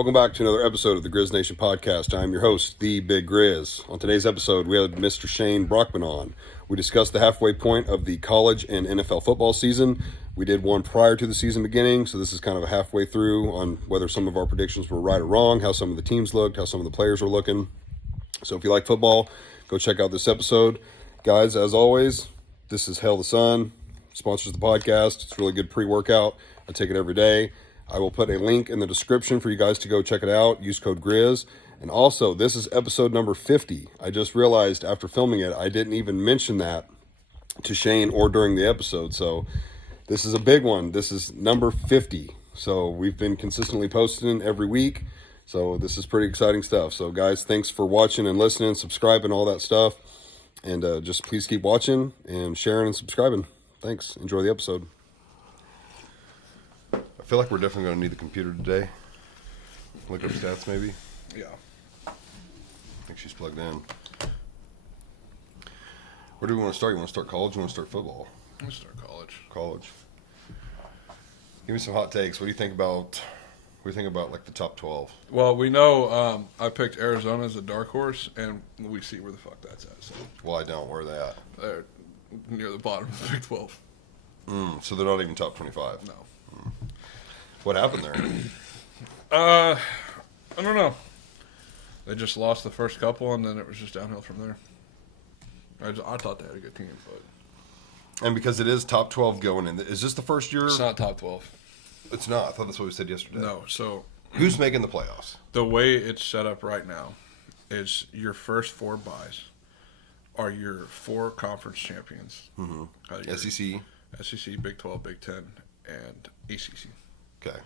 Welcome back to another episode of the Grizz Nation podcast. I'm your host, the Big Grizz. On today's episode, we had Mr. Shane Brockman on. We discussed the halfway point of the college and NFL football season. We did one prior to the season beginning, so this is kind of a halfway through on whether some of our predictions were right or wrong, how some of the teams looked, how some of the players were looking. So if you like football, go check out this episode. Guys, as always, this is Hail the Sun, sponsors the podcast. It's really good pre-workout. I take it every day. I will put a link in the description for you guys to go check it out. Use code GRIZ. And also, this is episode number 50. I just realized after filming it, I didn't even mention that to Shane or during the episode. So this is a big one. This is number 50. So we've been consistently posting every week. So this is pretty exciting stuff. So guys, thanks for watching and listening, subscribing, all that stuff. And just please keep watching and sharing and subscribing. Thanks. Enjoy the episode. I feel like we're definitely going to need the computer today. Look up stats, maybe. Yeah. I think she's plugged in. Where do we want to start? You want to start college? You want to start football? Let's start college. College. Give me some hot takes. What do you think about? What do you think about like the top 12? Well, we know I picked Arizona as a dark horse, and we see where the fuck that's at. So Well, I don't. Where are they at? they're near the bottom of the Big 12. So they're not even top 25. No. What happened there? I don't know. They just lost the first couple, and then it was just downhill from there. I thought they had a good team, but And because it is top 12 going in, is this the first year? it's not top 12. It's not. I thought that's what we said yesterday. No. So Who's making the playoffs? the way it's set up right now is your first four buys are your four conference champions. Your SEC. SEC, Big 12, Big 10, and ACC. Okay.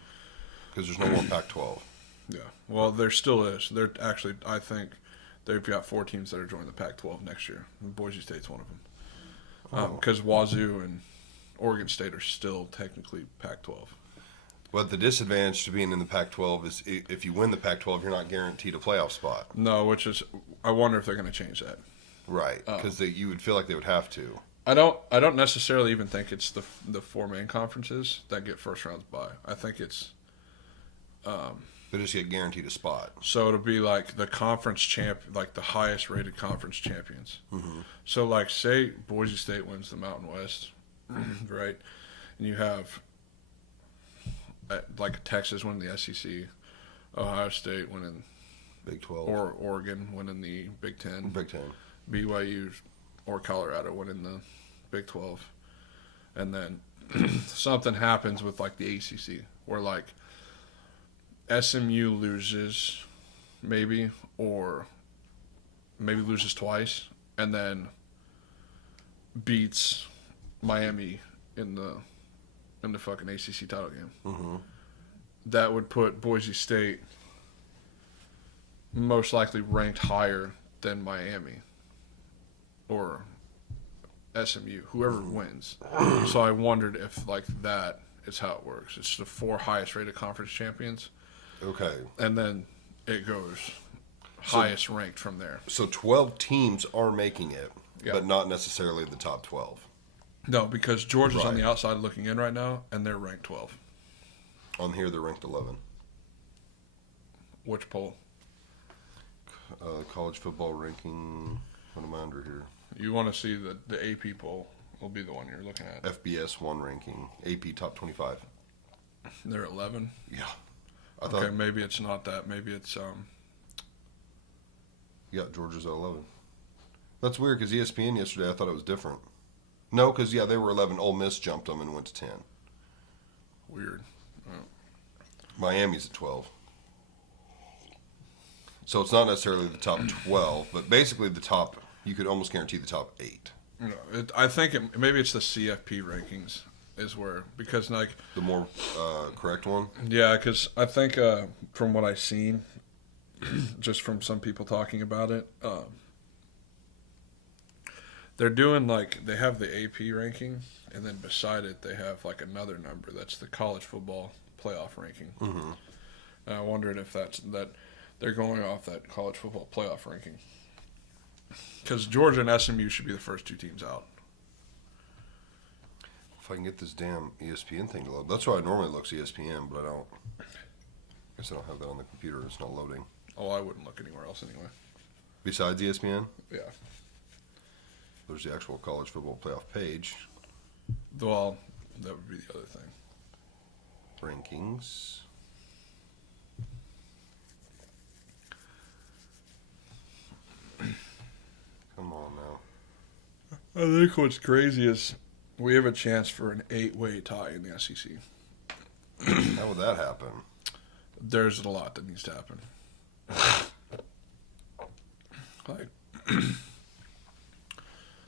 Because there's no more Pac-12. Yeah. Well, there still is. They're actually, I think, they've got four teams that are joining the Pac-12 next year. Boise State's one of them. Because Wazoo and Oregon State are still technically Pac-12. But the disadvantage to being in the Pac-12 is if you win the Pac-12, you're not guaranteed a playoff spot. No, which is, I wonder if they're going to change that. Right. Because you would feel like they would have to. I don't necessarily even think it's the four main conferences that get first rounds by. I think it's They just get guaranteed a spot. so it'll be like the conference champ, like the highest rated conference champions. So like say Boise State wins the Mountain West, right? And you have like Texas winning the SEC, Ohio State winning, Big 12. or Oregon winning the Big 10, Big 10. BYU or Colorado winning the Big 12, and then something happens with like the ACC where like SMU loses maybe, or maybe loses twice, and then beats Miami in the fucking ACC title game. That would put Boise State most likely ranked higher than Miami or SMU, whoever wins. So I wondered if like that is how it works. It's the four highest rated conference champions, Okay. and then it goes highest ranked from there. So 12 teams are making it, Yeah. but not necessarily the top 12. No, because Georgia's on Right. the outside looking in right now, and they're ranked 12. On here, they're ranked 11. Which poll? College football ranking. What am I under here? You want to see the AP poll will be the one you're looking at. FBS 1 ranking. AP top 25. They're 11. Yeah. I thought, Okay, maybe it's not that. Maybe it's yeah, Georgia's at 11. That's weird because ESPN yesterday, I thought it was different. No, because, yeah, they were 11. Ole Miss jumped them and went to 10. weird. Miami's at 12. So it's not necessarily the top 12, but basically the top, you could almost guarantee the top 8. I think maybe it's the CFP rankings is where, because like, The more correct one? yeah, because I think from what I've seen, just from some people talking about it, they're doing like, they have the AP ranking, and then beside it they have like another number that's the college football playoff ranking. And I wondered if that they're going off that college football playoff ranking, because Georgia and SMU should be the first two teams out. If I can get this damn ESPN thing to load. That's why I normally look ESPN, but I don't. guess I don't have that on the computer. It's not loading. Oh, I wouldn't look anywhere else anyway. Besides ESPN, Yeah. there's the actual college football playoff page. Well, that would be the other thing. Rankings. Come on now. I think what's crazy is we have a chance for an 8-way tie in the SEC. How would that happen? There's a lot that needs to happen. Like,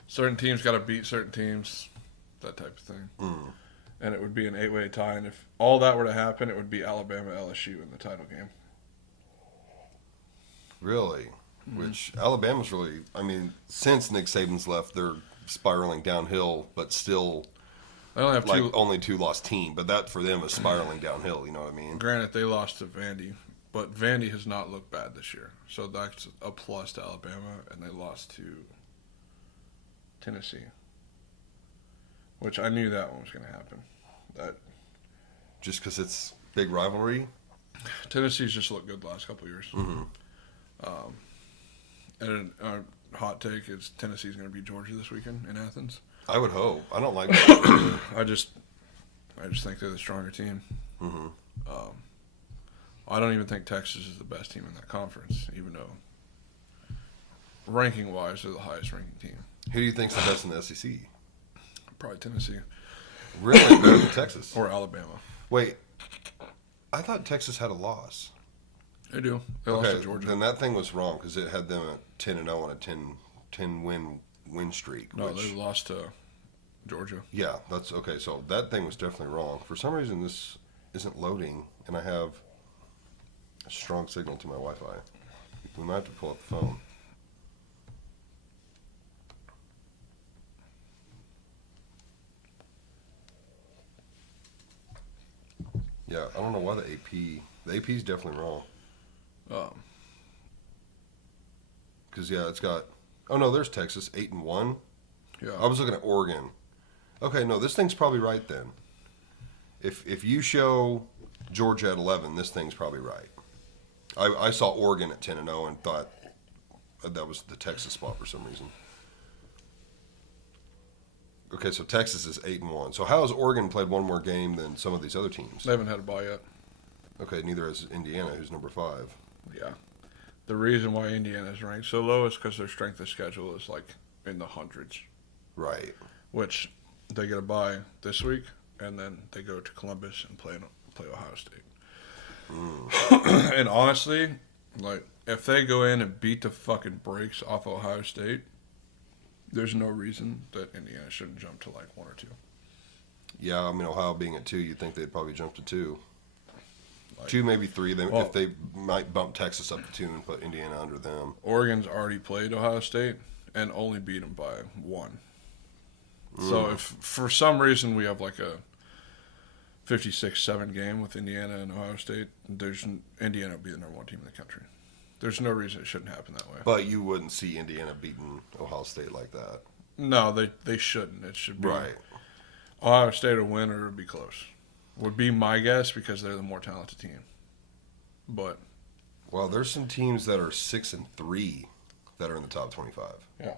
certain teams got to beat certain teams, that type of thing. Mm. And it would be an 8-way tie. And if all that were to happen, it would be Alabama LSU in the title game. Really? Which Alabama's really, I mean, since Nick Saban's left, they're spiraling downhill, but still They only have like two. only two-loss team. But that for them is spiraling downhill. You know what I mean? Granted, they lost to Vandy, but Vandy has not looked bad this year. So that's a plus to Alabama, and they lost to Tennessee, which I knew that one was going to happen. That Just because it's big rivalry. Tennessee's just looked good the last couple of years. Mm-hmm. And our hot take is Tennessee's going to beat Georgia this weekend in Athens. I would hope. I don't like that. I just think they're the stronger team. Mm-hmm. I don't even think Texas is the best team in that conference, even though ranking-wise they're the highest-ranking team. Who do you think's the best in the SEC? Probably Tennessee Really? Better than Texas? or Alabama. Wait, I thought Texas had a loss. They do. They lost to Georgia. Then that thing was wrong because it had them at 10-0 on a 10 win streak. No, which, they lost to Georgia. yeah, that's okay. So that thing was definitely wrong. For some reason, this isn't loading, and I have a strong signal to my Wi-Fi. We might have to pull up the phone. Yeah, I don't know why the AP is definitely wrong. Because yeah, it's got. Oh no, there's Texas 8-1. Yeah. I was looking at Oregon. Okay, no, this thing's probably right then. If you show Georgia at 11, this thing's probably right. I saw Oregon at 10-0 and thought that was the Texas spot for some reason. Okay, so Texas is 8-1. So how has Oregon played one more game than some of these other teams? They haven't had a bye yet. Okay, neither has Indiana, who's number 5. Yeah. The reason why Indiana is ranked so low is because their strength of schedule is like in the hundreds. Right. Which they get a bye this week, and then they go to Columbus and play Ohio State. And honestly, like if they go in and beat the fucking brakes off Ohio State, there's no reason that Indiana shouldn't jump to like 1 or 2. Yeah, I mean Ohio being at 2, you'd think they'd probably jump to 2. Like, 2, maybe 3. Well, if they might bump Texas up to 2 and put Indiana under them. Oregon's already played Ohio State and only beat them by 1. So if for some reason we have like a 56-7 game with Indiana and Ohio State, Indiana will be the number 1 team in the country. There's no reason it shouldn't happen that way. But you wouldn't see Indiana beating Ohio State like that. No, they shouldn't. It should be Right. Ohio State will win or it'll be close. Would be my guess because they're the more talented team. But Well, there's some teams that are 6-3 that are in the top 25. yeah,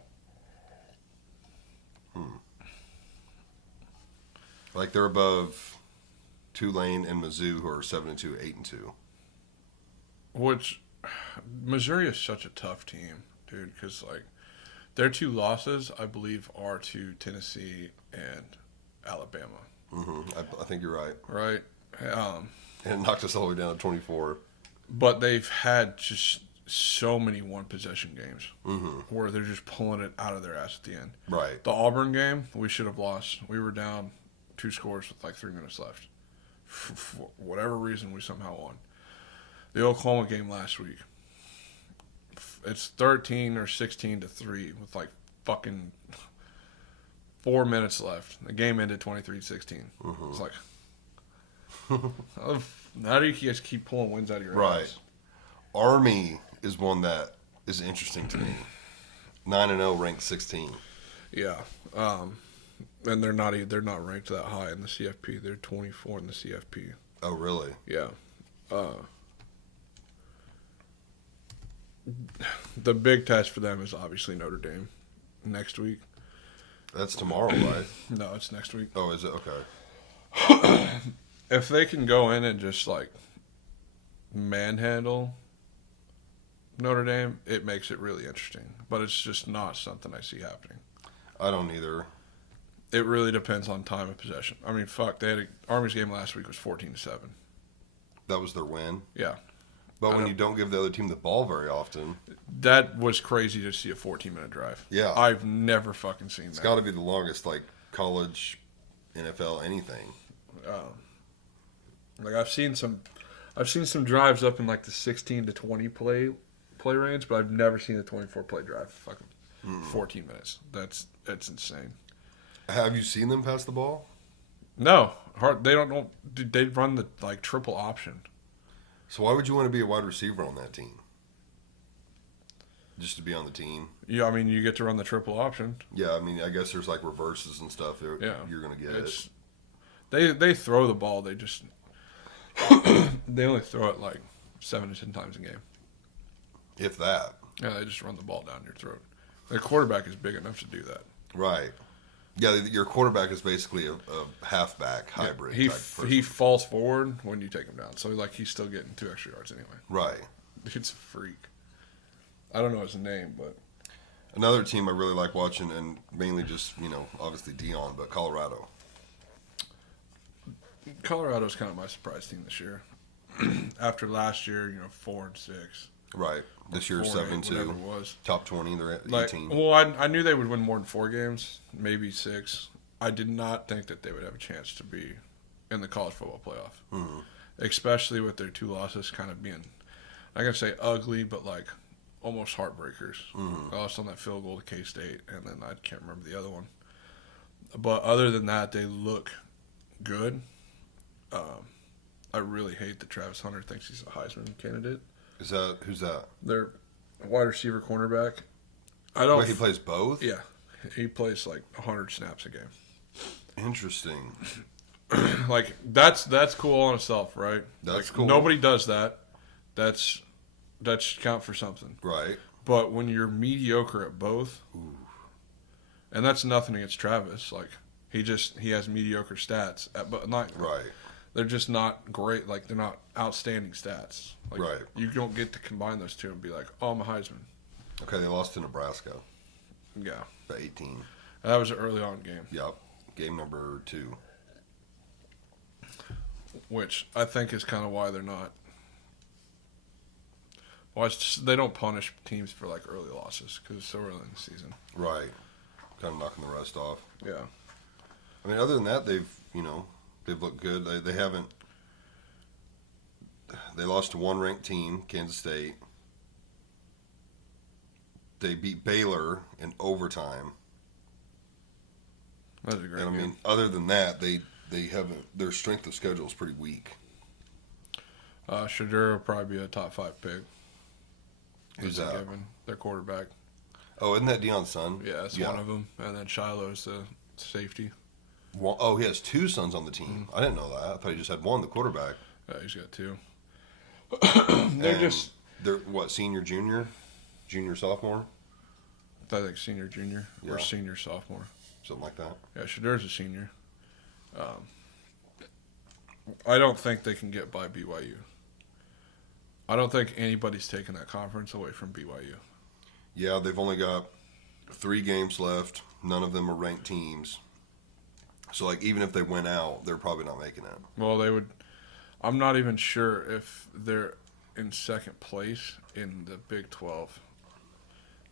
Like they're above Tulane and Mizzou, who are 7-2, 8-2. which Missouri is such a tough team, dude. Because like their 2 losses, I believe, are to Tennessee and Alabama. I think you're right. Right. And it knocked us all the way down to 24. But they've had just so many one-possession games where they're just pulling it out of their ass at the end. Right. The Auburn game, we should have lost. We were down 2 scores with like 3 minutes left. For whatever reason, we somehow won. The Oklahoma game last week, it's 13 or 16-3 with like fucking 4 minutes left. The game ended 23-16. It's like, how do you guys keep pulling wins out of your Right. ass? Army is one that is interesting to me. 9-0, ranked 16. Yeah. And they're not ranked that high in the CFP. They're 24 in the CFP. Oh, really? Yeah. the big test for them is obviously Notre Dame next week. That's tomorrow, right? No, it's next week. Oh, is it? Okay. If they can go in and just like manhandle Notre Dame, it makes it really interesting. But it's just not something I see happening. I don't either. It really depends on time of possession. I mean, fuck, they had Army's game last week was 14-7. That was their win. Yeah. But when you don't give the other team the ball very often. That was crazy to see a 14-minute drive. Yeah. I've never fucking seen that. It's got to be the longest, like, college, NFL, anything. Like, I've seen some drives up in, like, the 16 to 20 play range, but I've never seen a 24-play drive. Fucking 14 minutes. That's insane. Have you seen them pass the ball? No. They don't they run the, like, triple option. So why would you want to be a wide receiver on that team? Just to be on the team? Yeah, I mean, you get to run the triple option. Yeah, I mean, I guess there's like reverses and stuff. Yeah, you're gonna get it. They throw the ball. They just they only throw it like 7 to 10 times a game. If that. Yeah, they just run the ball down your throat. Their quarterback is big enough to do that. Right. Yeah, your quarterback is basically a halfback hybrid. Yeah, he falls forward when you take him down, so like he's still getting 2 extra yards anyway. Right. It's a freak. I don't know his name, but another team I really like watching, and mainly just obviously Dion, but Colorado. Colorado's kind of my surprise team this year. After last year, 4-6. Right. This year 7-2. Whatever it was. Top 20. They're at 18. Well, I knew they would win more than 4 games, maybe 6. I did not think that they would have a chance to be in the college football playoff, especially with their 2 losses kind of being, I'm gonna say ugly, but like almost heartbreakers. I lost on that field goal to K-State, and then I can't remember the other one. But other than that, they look good. I really hate that Travis Hunter thinks he's a Heisman candidate. Who's that? Their wide receiver cornerback. I don't. Wait, he plays both? Yeah, he plays like 100 snaps a game. Interesting. Like that's cool on itself, right? That's like, cool. Nobody does that. That should count for something. Right. But when you're mediocre at both, and that's nothing against Travis. Like he has mediocre stats, but not right. They're just not great. Like they're not outstanding stats. Like, right. You don't get to combine those two and be like, oh, I'm a Heisman. Okay, they lost to Nebraska. Yeah. By 18. That was an early on game. Yep. Game number 2. Which I think is kind of why they're not. Why they don't punish teams for like early losses because it's so early in the season. Right. Kind of knocking the rest off. Yeah. I mean, other than that, they've looked good. They haven't. They lost to one ranked team, Kansas State. They beat Baylor in overtime. That was a great game. I mean, other than that, they have their strength of schedule is pretty weak. Shadur will probably be a top 5 pick. Who's that? Given. Their quarterback. Oh, isn't that Deion's son? Yeah, that's one of them. And then Shiloh's the safety. Oh, he has 2 sons on the team. I didn't know that. I thought he just had one, the quarterback. Yeah, he's got 2. They're what, senior, junior, sophomore? I think senior, junior, or senior, sophomore. Something like that. Yeah, Shadur's a senior. I don't think they can get by BYU. I don't think anybody's taking that conference away from BYU. Yeah, they've only got 3 games left. None of them are ranked teams. So, like, even if they went out, they're probably not making it. Well, they would. I'm not even sure if they're in second place in the Big 12.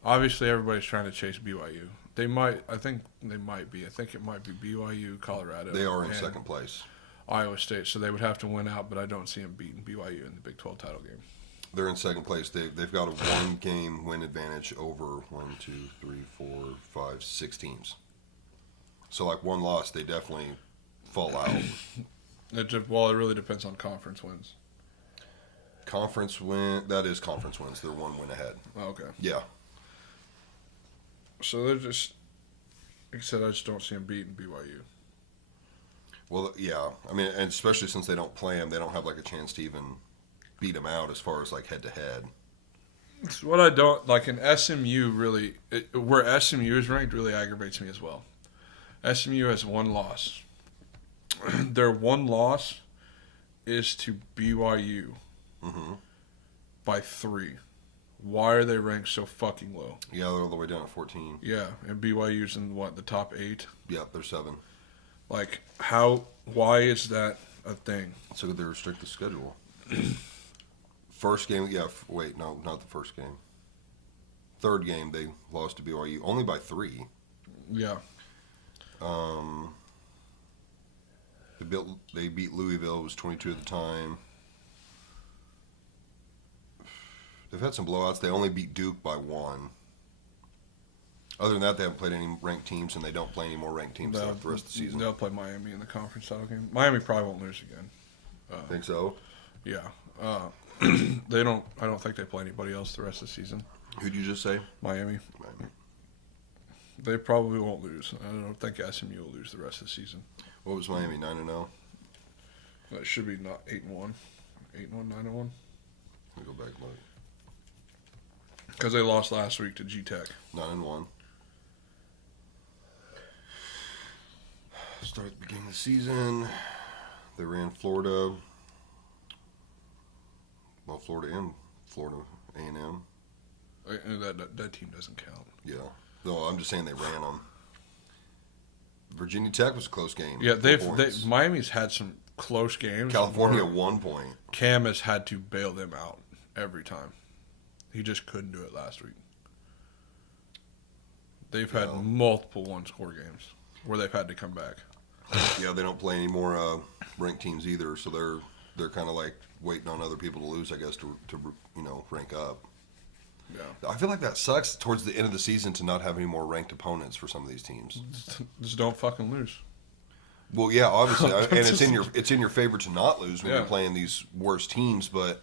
Obviously, everybody's trying to chase BYU. They might. I think they might be. I think it might be BYU, Colorado. They are in second place. Iowa State, so they would have to win out, but I don't see them beating BYU in the Big 12 title game. They're in second place. They've got a 1-game win advantage over 6 teams. So, like, one loss, they definitely fall out. It really depends on conference wins. That is conference wins. They're 1 win ahead. Oh, okay. Yeah. So they're just, like I said, I just don't see them beating BYU. Well, yeah. I mean, and especially since they don't play them, they don't have, like, a chance to even beat them out as far as, like, head-to-head. It's what I don't like in SMU. Really, where SMU is ranked really aggravates me as well. SMU has one loss. Their one loss is to BYU by 3. Why are they ranked so fucking low? Yeah, they're all the way down at 14. Yeah, and BYU's in the top 8. Yeah, they're 7. Like, how? Why is that a thing? So they restrict the schedule. First game, wait, no, not the first game. Third game, they lost to BYU only by 3. Yeah. They beat Louisville. It was 22 at the time. They've had some blowouts. They only beat Duke by 1. Other than that, they haven't played any ranked teams, and they don't play any more ranked teams throughout the rest of the season. They'll play Miami in the conference title game. Miami probably won't lose again. Think so? Yeah. They don't. I don't think they play anybody else the rest of the season. Who'd you just say? Miami. They probably won't lose. I don't think SMU will lose the rest of the season. What was Miami, 9-0? That should be not 8-1, 8-1, 9-1. Let me go back and look. Because they lost last week to G-Tech. 9-1. Start at the beginning of the season. They ran Florida. Well, Florida and Florida A&M. That team doesn't count. Yeah. No, I'm just saying they ran them. Virginia Tech was a close game. Yeah, Miami's had some close games. California 1 point. Cam has had to bail them out every time. He just couldn't do it last week. They've had multiple one-score games where they've had to come back. Yeah, they don't play any more ranked teams either, so they're kind of like waiting on other people to lose, I guess, to rank up. Yeah, I feel like that sucks towards the end of the season to not have any more ranked opponents for some of these teams. Just don't fucking lose. Well, yeah, obviously, and it's in your favor to not lose when you're playing these worse teams. But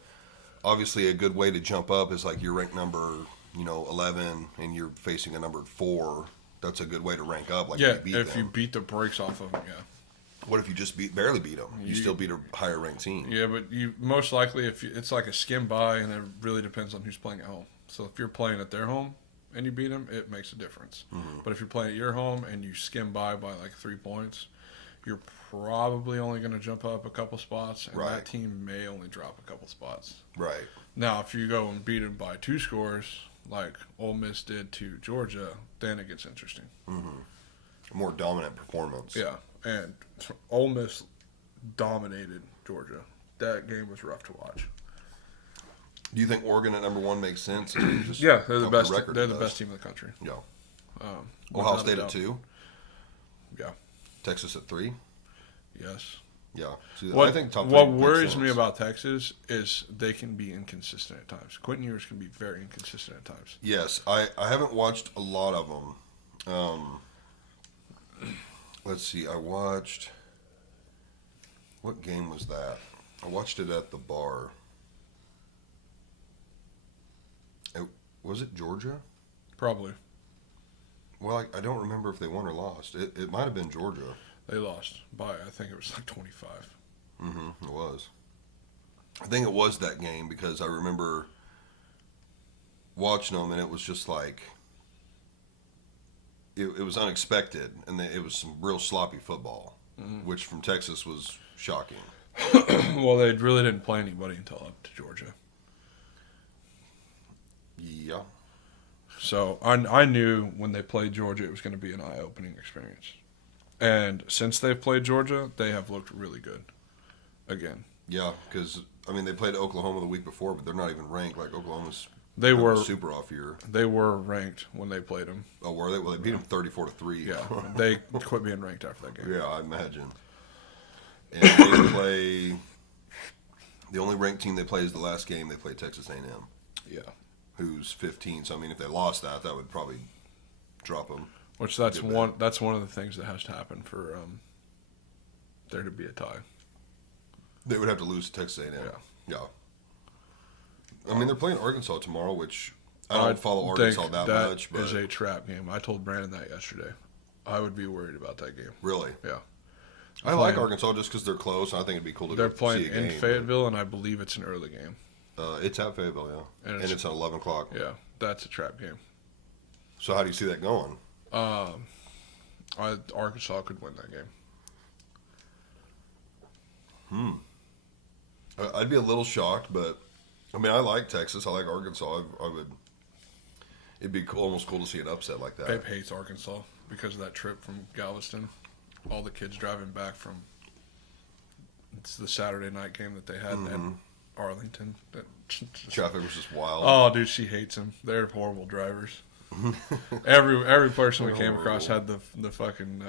obviously, a good way to jump up is like you're ranked number 11 and you're facing a number 4. That's a good way to rank up. Like if you beat the brakes off of them, yeah. What if you just barely beat them? You still beat a higher ranked team. Yeah, but you most likely it's like a skim by, and it really depends on who's playing at home. So if you're playing at their home and you beat them, it makes a difference. Mm-hmm. But if you're playing at your home and you skim by like 3 points, you're probably only going to jump up a couple spots, and that team may only drop a couple spots. Right. Now, if you go and beat them by 2 scores, like Ole Miss did to Georgia, then it gets interesting. Mm-hmm. A more dominant performance. Yeah, and Ole Miss dominated Georgia. That game was rough to watch. Do you think Oregon at number 1 makes sense? Yeah, they're the best. They're the best team in the country. Yeah. Ohio State at 2. Yeah. Texas at 3. Yes. Yeah. See, what I think top 3 what worries me about Texas is they can be inconsistent at times. Quentin Ewers can be very inconsistent at times. Yes, I haven't watched a lot of them. Let's see. I watched. What game was that? I watched it at the bar. Was it Georgia? Probably. Well, I don't remember if they won or lost. It might have been Georgia. They lost by, I think it was like 25. Mm-hmm. It was. I think it was that game because I remember watching them and it was just like it was unexpected and it was some real sloppy football, which from Texas was shocking. Well, they really didn't play anybody until up to Georgia. Yeah. So I knew when they played Georgia it was going to be an eye-opening experience. And since they've played Georgia, they have looked really good again. Yeah, because, they played Oklahoma the week before, but they're not even ranked. Like, Oklahoma's a super off year. They were ranked when they played them. Oh, were they? Well, they beat them 34-3. Yeah, they quit being ranked after that game. Yeah, I imagine. And they play... The only ranked team they play is the last game. They play Texas A&M. Yeah. Who's 15. So, if they lost that would probably drop them. Which that's one of the things that has to happen for there to be a tie. They would have to lose to Texas A&M. Yeah. They're playing Arkansas tomorrow, which I don't follow Arkansas that much. But is a trap game. I told Brandon that yesterday. I would be worried about that game. Really? Yeah. I like Arkansas just because they're close. I think it'd be cool to They're go playing see a game. in Fayetteville, and I believe it's an early game. It's at Fayetteville, yeah. And it's at 11 o'clock. Yeah, that's a trap game. So how do you see that going? Arkansas could win that game. I'd be a little shocked, but I mean, I like Texas. I like Arkansas. I would. It'd be almost cool to see an upset like that. Babe hates Arkansas because of that trip from Galveston. All the kids driving back from. It's the Saturday night game that they had at Arlington. Traffic was just wild. Oh, dude, she hates them. They're horrible drivers. every person we came across had the fucking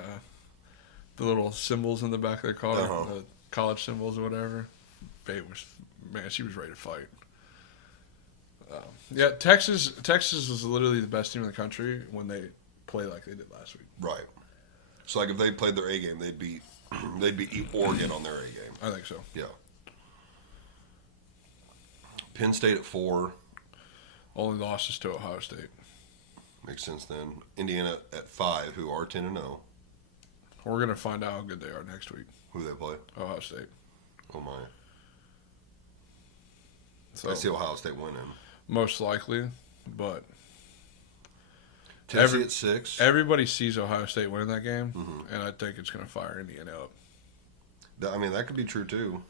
the little symbols in the back of their car, the college symbols or whatever. Babe was, man, she was ready to fight. Yeah, Texas is literally the best team in the country when they play like they did last week. Right. So like if they played their A game, they'd beat Oregon on their A game. I think so. Yeah. Penn State at 4. Only losses to Ohio State. Makes sense then. Indiana at 5, who are 10-0. We're gonna find out how good they are next week. Who they play? Ohio State. Oh my. So, I see Ohio State winning. Most likely, but Tennessee at 6. Everybody sees Ohio State winning that game, and I think it's gonna fire Indiana up. I mean, that could be true too.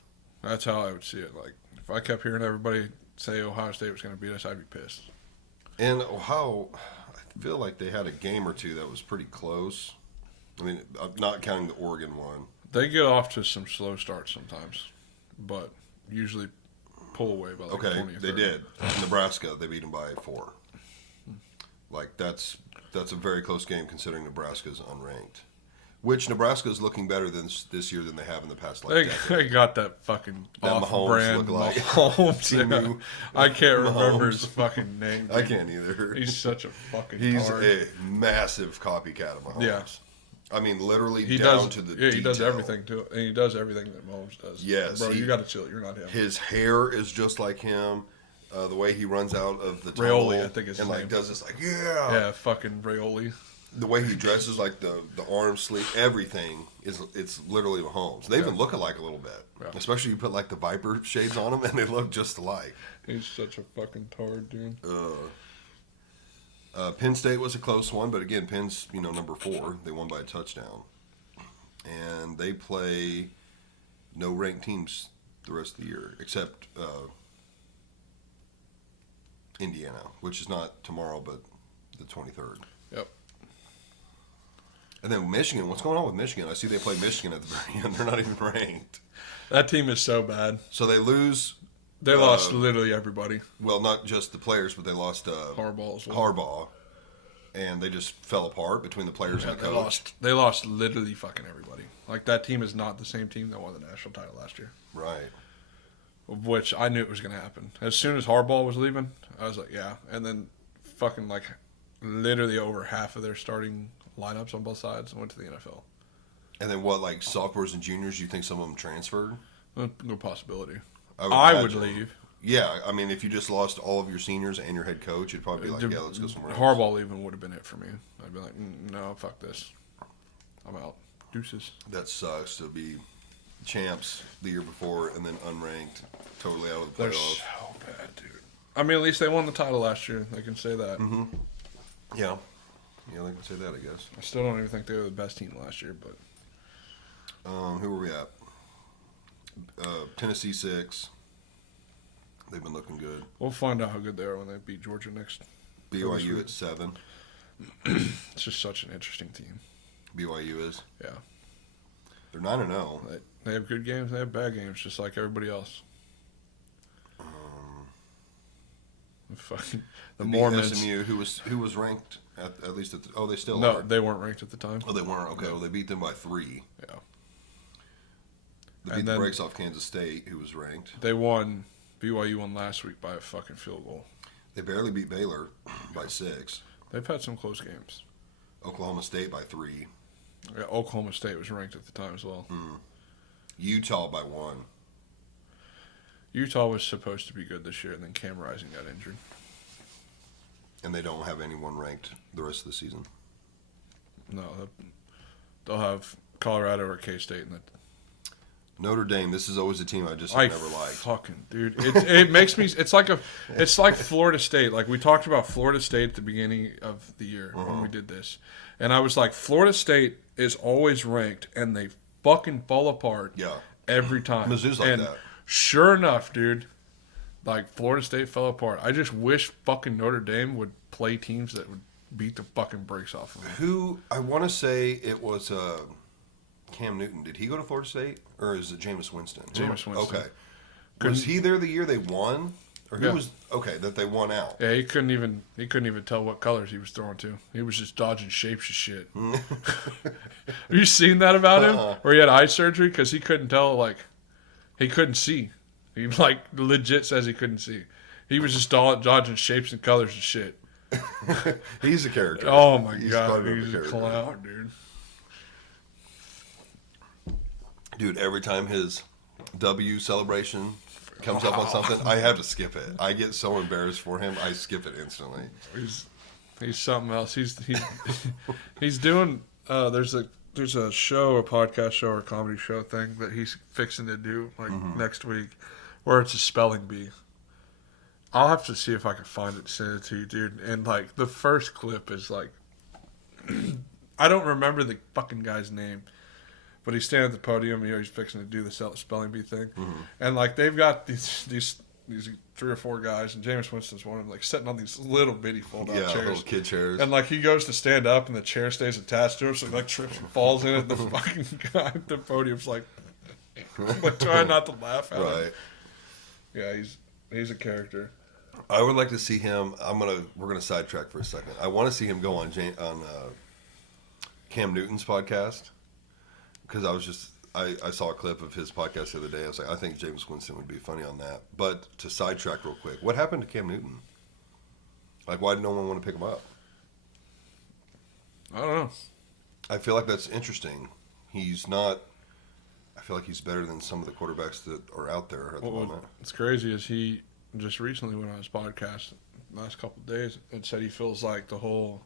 That's how I would see it. Like if I kept hearing everybody say Ohio State was gonna beat us, I'd be pissed. And Ohio, I feel like they had a game or two that was pretty close. I mean, not counting the Oregon one. They get off to some slow starts sometimes, but usually pull away by like 20 or 30. They did. Nebraska, they beat them by 4. Like, that's a very close game considering Nebraska's unranked. Which Nebraska is looking better this year than they have in the past. Like they got that fucking that off-brand Mahomes. Yeah. I can't remember his fucking name. I can't either. He's such a fucking He's tard. a massive copycat of Mahomes. Yeah. I mean, literally He down does, to the yeah, he detail. does everything to, and he does everything that Mahomes does. Yes, bro, you got to chill. You're not him. His hair is just like him. The way he runs out of the tunnel Raioli, I think is his and like name. does this like yeah, fucking Raioli. The way he dresses, like the arm sleeve, everything it's literally Mahomes. They even look alike a little bit, especially you put like the Viper shades on them and they look just alike. He's such a fucking tard, dude. Penn State was a close one, but again, Penn's number 4. They won by a touchdown, and they play no ranked teams the rest of the year except Indiana, which is not tomorrow but the 23rd. Yep. And then Michigan, what's going on with Michigan? I see they play Michigan at the very end. They're not even ranked. That team is so bad. So they lose. They lost literally everybody. Well, not just the players, but they lost Harbaugh as well. Harbaugh. And they just fell apart between the players and the coach. They lost literally fucking everybody. Like, that team is not the same team that won the national title last year. Right. Which I knew it was going to happen. As soon as Harbaugh was leaving, I was like, yeah. And then fucking, like, literally over half of their starting lineups on both sides went to the NFL. And then what, like sophomores and juniors, you think some of them transferred? No possibility. I would leave. Yeah, I mean, if you just lost all of your seniors and your head coach, it'd probably be like, yeah, let's go somewhere else. Harbaugh leaving would have been it for me. I'd be like, no, fuck this. I'm out. Deuces. That sucks to be champs the year before and then unranked, totally out of the They're playoffs. so bad, dude. I mean, at least they won the title last year. They can say that. Mm-hmm. Yeah. Yeah, they can say that, I guess. I still don't even think they were the best team last year, but... Who were we at? Tennessee 6. They've been looking good. We'll find out how good they are when they beat Georgia next. BYU at 7. It's just such an interesting team. BYU is? Yeah. They're 9-0. They have good games. They have bad games, just like everybody else. Fucking the Mormons. SMU, who was ranked at least at the, they still no, are. they weren't ranked at the time. Oh, they weren't. Okay, well they beat them by 3. Yeah. They beat the brakes off Kansas State, who was ranked. They won. BYU won last week by a fucking field goal. They barely beat Baylor by 6. They've had some close games. Oklahoma State by 3. Yeah, Oklahoma State was ranked at the time as well. Utah by 1. Utah was supposed to be good this year, and then Cam Rising got injured. And they don't have anyone ranked the rest of the season. No, they'll have Colorado or K-State in Notre Dame. This is always a team I just I have never liked. fucking dude, it makes me. It's like Florida State. Like we talked about Florida State at the beginning of the year when we did this, and I was like, Florida State is always ranked, and they fucking fall apart. Yeah. Every time. Mizzou's like and that. Sure enough, dude, like Florida State fell apart. I just wish fucking Notre Dame would play teams that would beat the fucking brakes off of them. Who I want to say it was Cam Newton. Did he go to Florida State or is it Jameis Winston? Jameis Winston. Okay. Was he there the year they won, or who Yeah. was that they won out? Yeah, he couldn't even tell what colors he was throwing to. He was just dodging shapes and shit. Have you seen that about him? Where he had eye surgery because he couldn't tell, like, he couldn't see. He like legit says he couldn't see. He was just dodging shapes and colors and shit. He's a character. Oh my He's god, kind of he's a clown, dude. Dude, every time his W celebration comes up on something, I have to skip it. I get so embarrassed for him, I skip it instantly. He's something else. He's doing. There's a show, a podcast show, or a comedy show thing that he's fixing to do like next week, where it's a spelling bee. I'll have to see if I can find it and send it to you, dude. And like the first clip is like, I don't remember the fucking guy's name, but he's standing at the podium. He's fixing to do the spelling bee thing, and like they've got these 3 or 4 guys, and Jameis Winston's one of them, like sitting on these little bitty fold-out chairs. Little kid chairs. And like he goes to stand up, and the chair stays attached to him, so he like trips and falls in it. The fucking guy at the podium's like trying not to laugh at him. Right. Yeah, he's a character. I would like to see him. We're gonna sidetrack for a second. I want to see him go on Cam Newton's podcast because I saw a clip of his podcast the other day. I was like, I think Jameis Winston would be funny on that. But to sidetrack real quick, what happened to Cam Newton? Like, why did no one want to pick him up? I don't know. I feel like that's interesting. He's not. I feel like he's better than some of the quarterbacks that are out there at the moment. What's crazy is he just recently went on his podcast the last couple of days and said he feels like the whole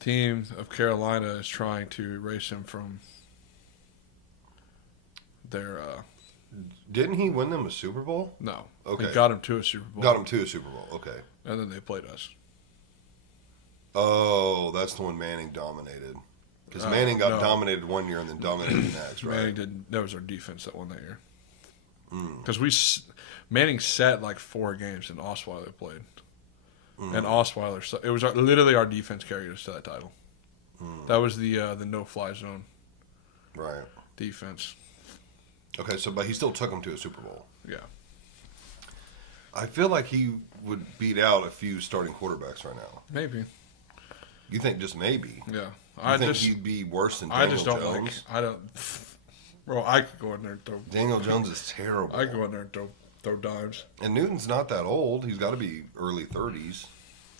team of Carolina is trying to erase him from their. Didn't he win them a Super Bowl? No. Okay. He got him to a Super Bowl. Got him to a Super Bowl. Okay. And then they played us. Oh, that's the one Manning dominated. Because Manning got dominated one year and then dominated the next, right? Manning didn't. That was our defense that won that year. Because Manning sat like 4 games and Osweiler played. And Osweiler, it was literally our defense carried us to that title. That was the no-fly zone Right. defense. Okay, but he still took him to a Super Bowl. Yeah. I feel like he would beat out a few starting quarterbacks right now. Maybe. You think just maybe? Yeah. I think he'd be worse than Daniel Jones? Bro, I could go in there and throw. Daniel Jones is terrible. I could go in there and throw dimes. And Newton's not that old. He's got to be early 30s.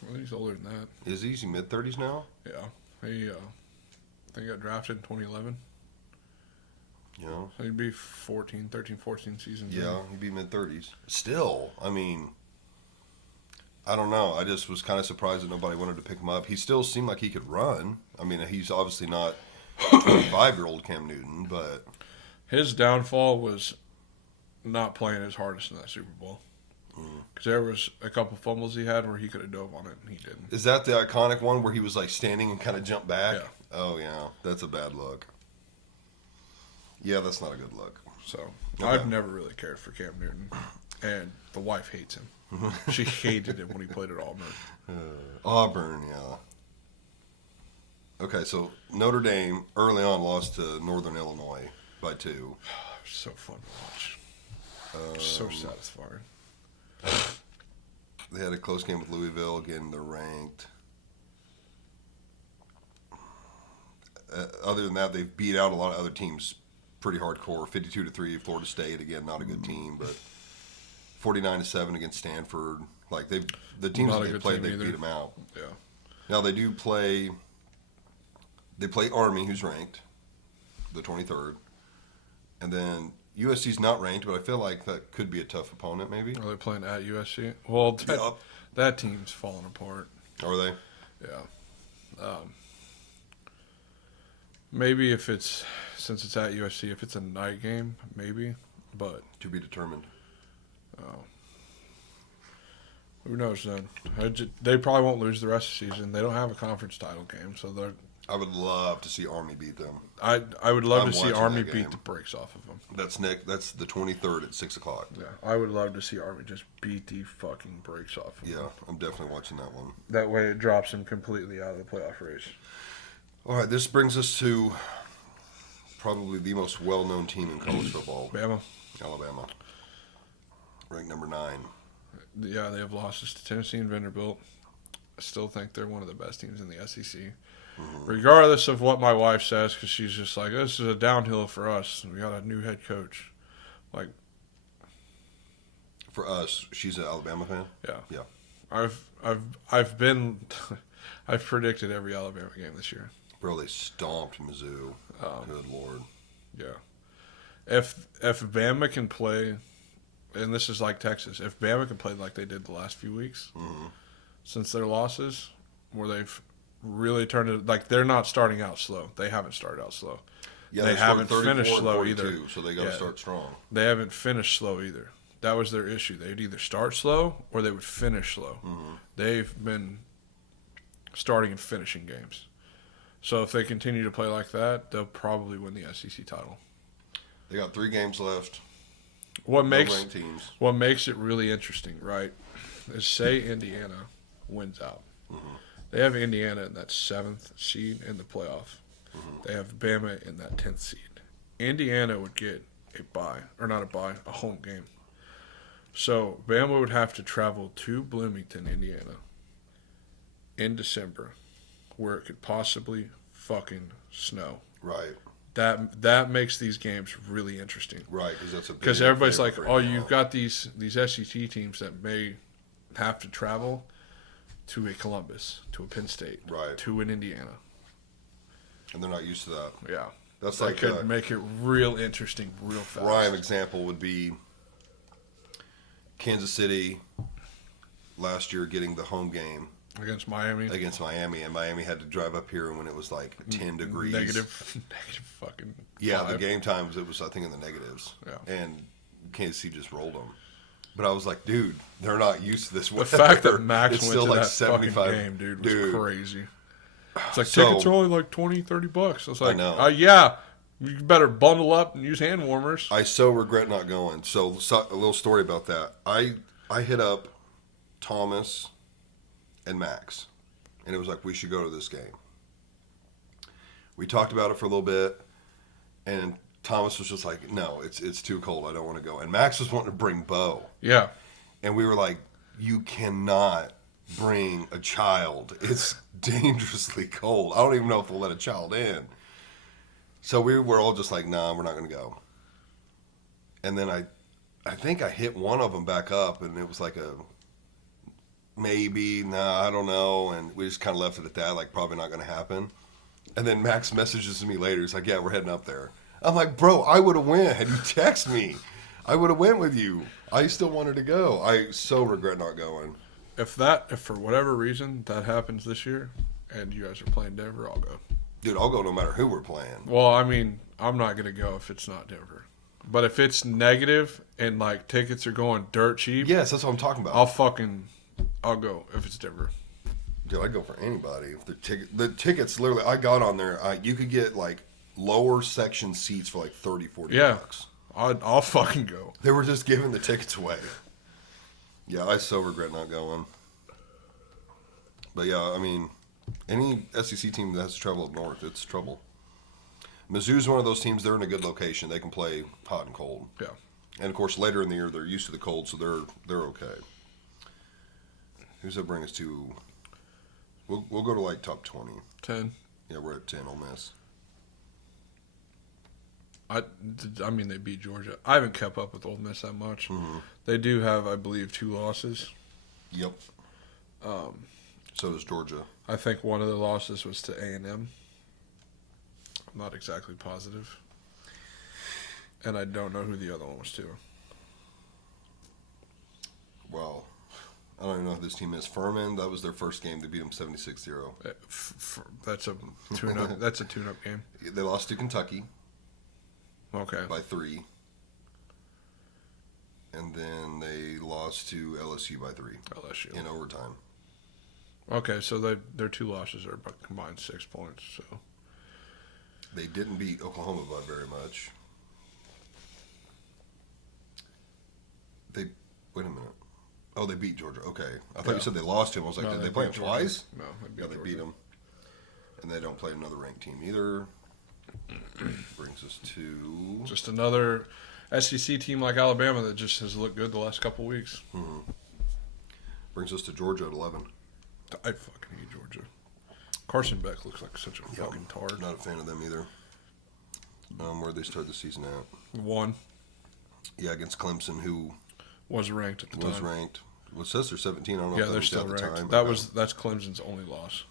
Well, he's older than that. Is he? Is he mid-30s now? Yeah. I think he got drafted in 2011. You know? So he'd be 13, 14 seasons. Yeah, he'd be mid-30s. Still, I mean, I don't know. I just was kind of surprised that nobody wanted to pick him up. He still seemed like he could run. I mean, he's obviously not 25-year-old Cam Newton, but... His downfall was not playing his hardest in that Super Bowl. Because there was a couple fumbles he had where he could have dove on it, and he didn't. Is that the iconic one where he was like standing and kind of jumped back? Yeah. Oh, yeah. That's a bad look. Yeah, that's not a good look. So Okay. I've never really cared for Cam Newton, and the wife hates him. She hated him when he played at Auburn. Auburn, yeah. Okay, so Notre Dame early on lost to Northern Illinois by 2. It was so fun to watch. So satisfying. They had a close game with Louisville. Again, they're ranked. Other than that, they've beat out a lot of other teams pretty hardcore. 52-3, Florida State. Again, not a good team, but 49-7 against Stanford. Like the teams Not that a they good played, team they either. beat them out. Yeah. Now they do play. They play Army, who's ranked, the 23rd, and then USC's not ranked, but I feel like that could be a tough opponent. Maybe Are they playing at USC? Well, Yup. that team's falling apart. Are they? Yeah. Maybe if it's since it's at USC, if it's a night game, maybe. But To be determined. who knows then? They probably won't lose the rest of the season. They don't have a conference title game, so they're. I would love to see Army beat them. I would love I'm to see watching Army that beat game. the brakes off of them. That's the 23rd at 6 o'clock. Yeah, I would love to see Army just beat the fucking brakes off of them. Yeah, I'm definitely watching that one. That way it drops them completely out of the playoff race. All right, this brings us to probably the most well-known team in college football, Bama. Alabama. Ranked number 9. Yeah, they have losses to Tennessee and Vanderbilt. I still think they're one of the best teams in the SEC. Regardless of what my wife says, because she's just like, this is a downhill for us. We got a new head coach. Like, For us, she's an Alabama fan? yeah. Yeah. I've been, I've predicted every Alabama game this year. Bro, they stomped Mizzou. Good Lord. Yeah. If Bama can play, and this is like Texas, if Bama can play like they did the last few weeks, since their losses, where they've really turned it, like they're not starting out slow. They haven't started out slow. Yeah, They haven't 34 finished and slow 42, either. So they got to Yeah. start strong. They haven't finished slow either. That was their issue. They would either start slow or they would finish slow. They've been starting and finishing games. So if they continue to play like that, they'll probably win the SEC title. They got 3 games left. What No makes ranked teams. what makes it really interesting, right, is say Indiana wins out. They have Indiana in that 7th seed in the playoff. They have Bama in that 10th seed. Indiana would get a bye, or not a bye, a home game. So Bama would have to travel to Bloomington, Indiana in December, where it could possibly fucking snow. Right. That makes these games really interesting. Right, because that's a Because big everybody's favorite like, right oh, now. you've got these SEC teams that may have to travel to a Columbus, to a Penn State, Right. to an Indiana. And they're not used to that. Yeah. That's That like could make it real interesting real fast. prime example would be Kansas City last year getting the home game Against Miami. against Miami, and Miami had to drive up here when it was like 10 degrees. Negative fucking Yeah, 5. the game times, it was, I think, in the negatives. Yeah. And Kansas City just rolled them. But I was like, dude, they're not used to this The weather. fact that Max It's went still to like that 75. fucking game, dude, was crazy. It's like, So- tickets are only like $20, $30. I was like, know. yeah, you better bundle up and use hand warmers. I so regret not going. So a little story about that. I hit up Thomas and Max, and it was like, we should go to this game. We talked about it for a little bit, and Thomas was just like, no, it's too cold. I don't want to go. And Max was wanting to bring Bo. Yeah. And we were like, you cannot bring a child. It's dangerously cold. I don't even know if they'll let a child in. So we were all just like, nah, we're not going to go. And then I think I hit one of them back up, and it was like a maybe, nah, I don't know. And we just kind of left it at that, like probably not going to happen. And then Max messages me later. He's like, yeah, we're heading up there. I'm like, bro, I would have went. Had you text me, I would have went with you. I still wanted to go. I so regret not going. If for whatever reason that happens this year and you guys are playing Denver, I'll go. Dude, I'll go no matter who we're playing. Well, I mean, I'm not going to go if it's not Denver. But if it's negative and like tickets are going dirt cheap, Yes, that's what I'm talking about. I'll go if it's Denver. Dude, I'd go for anybody. If the tickets, literally, I got on there. You could get like lower section seats for like 30, 40 Yeah. bucks. I'll fucking go. They were just giving the tickets away. Yeah, I so regret not going. But yeah, I mean, any SEC team that has to travel up north, it's trouble. Mizzou's one of those teams. They're in a good location. They can play hot and cold. Yeah. And of course, later in the year, they're used to the cold, so they're okay. Who's that bring us to? We'll go to like top 20. 10. Yeah, we're at 10. Ole Miss. I mean, they beat Georgia. I haven't kept up with Ole Miss that much. Mm-hmm. They do have, I believe, 2 losses. Yep. So does Georgia. I think one of the losses was to A&M. I'm not exactly positive. And I don't know who the other one was to. Well, I don't even know who this team is. Furman, that was their first game. They beat them 76-0. That's a tune-up. That's a tune-up game. They lost to Kentucky. Okay. by 3. And then they lost to LSU by 3 LSU. in overtime. Okay, so their 2 losses are combined 6 points. So They didn't beat Oklahoma by very much. Wait a minute. Oh, they beat Georgia. Okay. I thought you said they lost him. I was like, No, did they they play him beat Georgia. twice? No, Yeah, they beat him. And they don't play another ranked team either. Brings us to... Just another SEC team like Alabama that just has looked good the last couple weeks. Brings us to Georgia at 11. I fucking hate Georgia. Carson Beck looks like such a fucking tard. Not a fan of them either. Where'd they start the season at? 1 Yeah, against Clemson, who was ranked at the was time. ranked. Well, it says they're 17. I don't know Yeah, if that they're was still at the ranked. time. That's Clemson's only loss.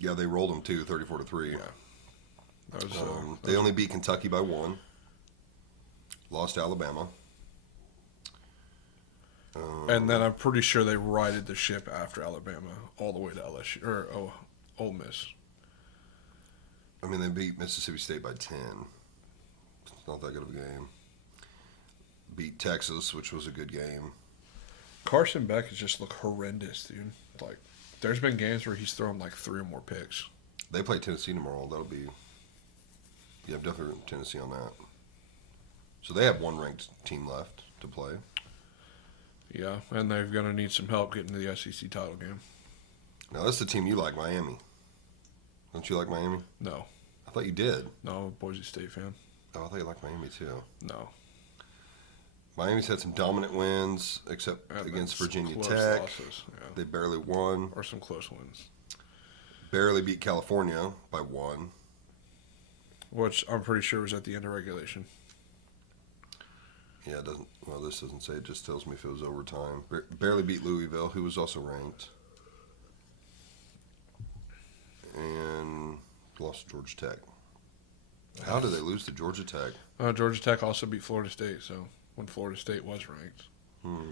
Yeah, they rolled them too, 34-3. Yeah. That was, They only beat Kentucky by 1. Lost to Alabama. and then I'm pretty sure they righted the ship after Alabama all the way to LSU or Ole Miss. I mean, they beat Mississippi State by 10. It's not that good of a game. Beat Texas, which was a good game. Carson Beck has just looked horrendous, dude. Like, there's been games where he's thrown like 3 or more picks. They play Tennessee tomorrow. That'll be... Yeah, I'm definitely rooting Tennessee on that. So they have 1 ranked team left to play. Yeah, and they're going to need some help getting to the SEC title game. Now, that's the team you like, Miami. Don't you like Miami? No. I thought you did. No, I'm a Boise State fan. Oh, I thought you liked Miami, too. No. Miami's had some dominant wins, except And against some Virginia close Tech. losses, yeah. They barely won. Or some close wins. Barely beat California by 1. Which I'm pretty sure was at the end of regulation. Yeah, it doesn't. Well, this doesn't say. It just tells me if it was overtime. Barely beat Louisville, who was also ranked, and lost to Georgia Tech. How did they lose to Georgia Tech? Georgia Tech also beat Florida State, so when Florida State was ranked. Well,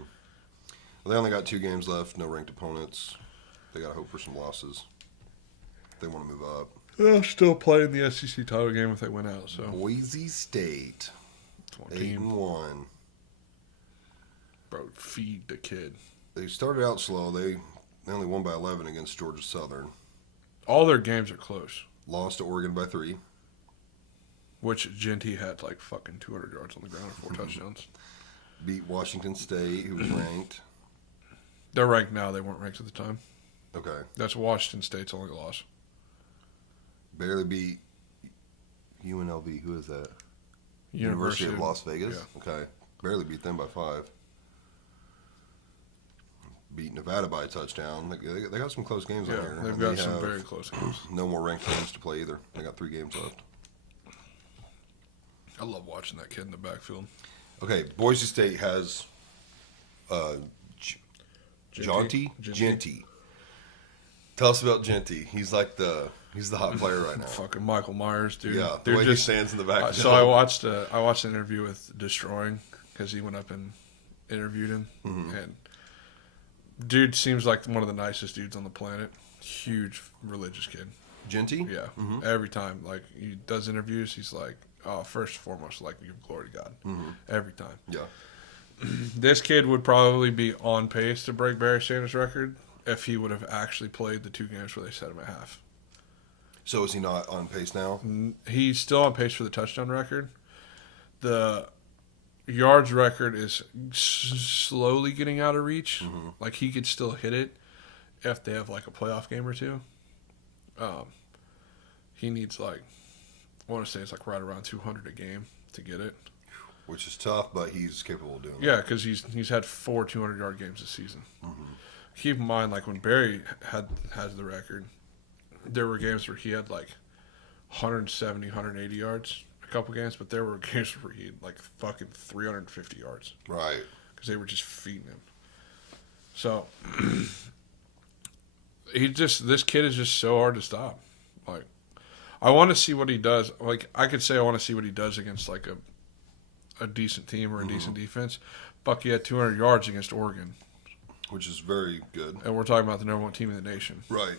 they only got 2 games left. No ranked opponents. They got to hope for some losses. They want to move up. They'll still play in the SEC title game if they win out. So Boise State, team. 8-1. Bro, feed the kid. They started out slow. They only won by 11 against Georgia Southern. All their games are close. Lost to Oregon by 3. Which Genty had like fucking 200 yards on the ground and 4 touchdowns. Beat Washington State, who was ranked. They're ranked now. They weren't ranked at the time. Okay. That's Washington State's only loss. Barely beat UNLV. Who is that? University of Las Vegas. Yeah. Okay. Barely beat them by 5. Beat Nevada by a touchdown. They got some close games on Yeah, here. they've And got they some have very close games. no more ranked games to play either. They got 3 games left. I love watching that kid in the backfield. Okay, Boise State has Genty. Tell us about Genty. He's the hot player right now. Fucking Michael Myers, dude. Yeah, the Dude way he stands in the backfield. So I watched an interview with Destroying because he went up and interviewed him, and dude seems like one of the nicest dudes on the planet. Huge religious kid. Genty? Yeah. Every time, like he does interviews, he's like, "Oh, first and foremost, like give glory to God." Every time. Yeah. This kid would probably be on pace to break Barry Sanders' record if he would have actually played the 2 games where they set him at half. So is he not on pace now? He's still on pace for the touchdown record. The yards record is slowly getting out of reach. Like he could still hit it if they have like a playoff game or 2. He needs like, I want to say it's like right around 200 a game to get it. Which is tough, but he's capable of doing it. Yeah, because he's had 4 200-yard games this season. Keep in mind, like when Barry has the record, there were games where he had like 170, 180 yards a couple games, but there were games where he had like fucking 350 yards. Right. Because they were just feeding him. So this kid is just so hard to stop. Like, I want to see what he does. Like, I could say I want to see what he does against like a decent team or a decent defense. Bucky had 200 yards against Oregon. Which is very good. And we're talking about the number 1 team in the nation. Right.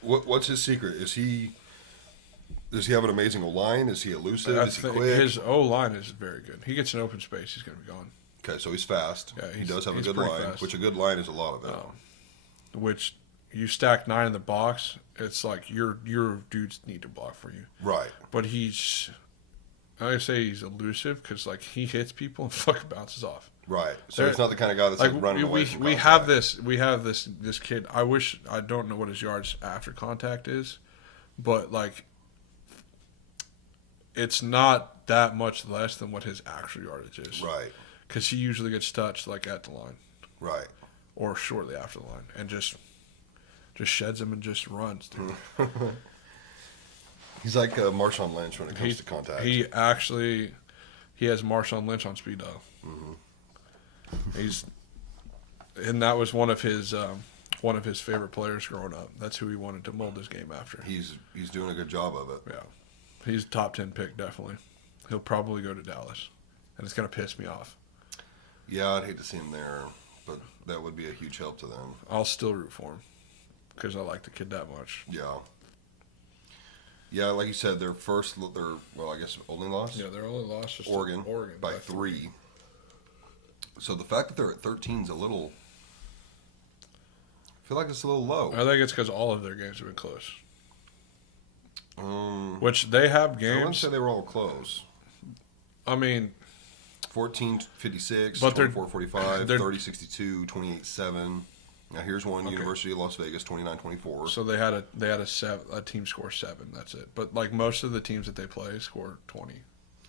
What's his secret? Is he Does he have an amazing line? Is he elusive? Is he quick? His O line is very good. He gets an open space, he's going to be gone. Okay, so he's fast. Yeah, he does have a good pretty line, fast. which a good line is a lot of it. Which you stack 9 in the box, it's like your dudes need to block for you. Right. But I say he's elusive because like he hits people and fucking bounces off. Right. So he's not the kind of guy that's like running away from we contact. we have this kid. I don't know what his yards after contact is, but like it's not that much less than what his actual yardage is. Right. Because he usually gets touched like at the line. Right. Or shortly after the line, and just sheds him and just runs, dude. He's like Marshawn Lynch when it comes to contact. He has Marshawn Lynch on speed dial. And that was one of his favorite players growing up. That's who he wanted to mold his game after. He's doing a good job of it. Yeah, he's top 10 pick definitely. He'll probably go to Dallas, and it's gonna piss me off. Yeah, I'd hate to see him there, but that would be a huge help to them. I'll still root for him because I like the kid that much. Yeah. Yeah, like you said, their I guess only loss. Yeah, their only loss was Oregon by 3. 3. So the fact that they're at 13 is a little. I feel like it's a little low. I think it's because all of their games have been close. Which they I have wouldn't games. say they were all close. I mean, 14-56, But they're- 24-45, they're- 30-62, 28-7. Now here's one: University of Las Vegas, 29-24. so they had a team score 7. That's it. But like most of the teams that they play score 20,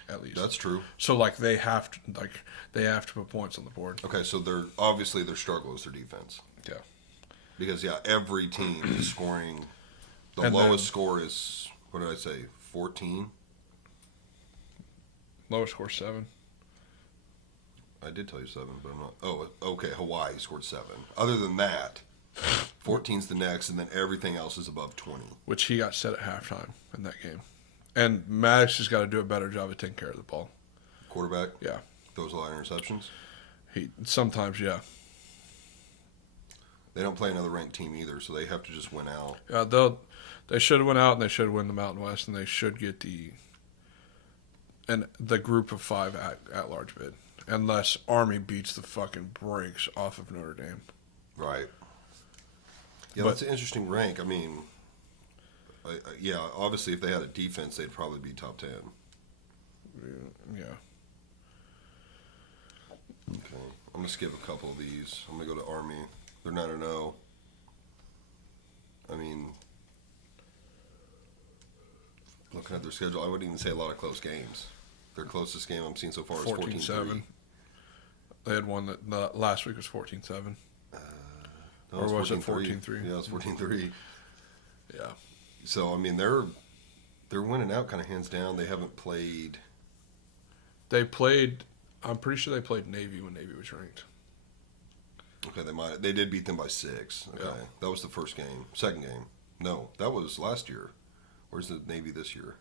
at least. That's true. So like they have to put points on the board. Okay, so obviously their struggle is their defense. Yeah. Because every team is scoring. The And lowest then- score is, what did I say, 14? Lowest score 7. I did tell you 7, but I'm not. Oh, okay. Hawaii scored 7. Other than that, 14's the next, and then everything else is above 20. Which he got set at halftime in that game. And Maddox has got to do a better job of taking care of the ball. Quarterback Yeah. throws a lot of interceptions. He sometimes, yeah. They don't play another ranked team either, so they have to just win out. They should have went out and they should win the Mountain West and they should get the group of 5 at large bid. Unless Army beats the fucking brakes off of Notre Dame. Right. Yeah, But- that's an interesting rank. I mean, obviously if they had a defense, they'd probably be top 10. Yeah. Okay. I'm going to skip a couple of these. I'm going to go to Army. They're 9-0. I mean, looking at their schedule, I wouldn't even say a lot of close games. Their closest game I'm seeing so far is 14-3. They had one that last week was 14-7. No, Or was it 14-3? 14-3? Yeah, it's 14-3. Yeah. So, I mean, they're winning out kind of hands down. They haven't played. I'm pretty sure they played Navy when Navy was ranked. Okay, they did beat them by 6. Okay, Yeah. that was the first game. Second game, no, that was last year. Where's the Navy this year?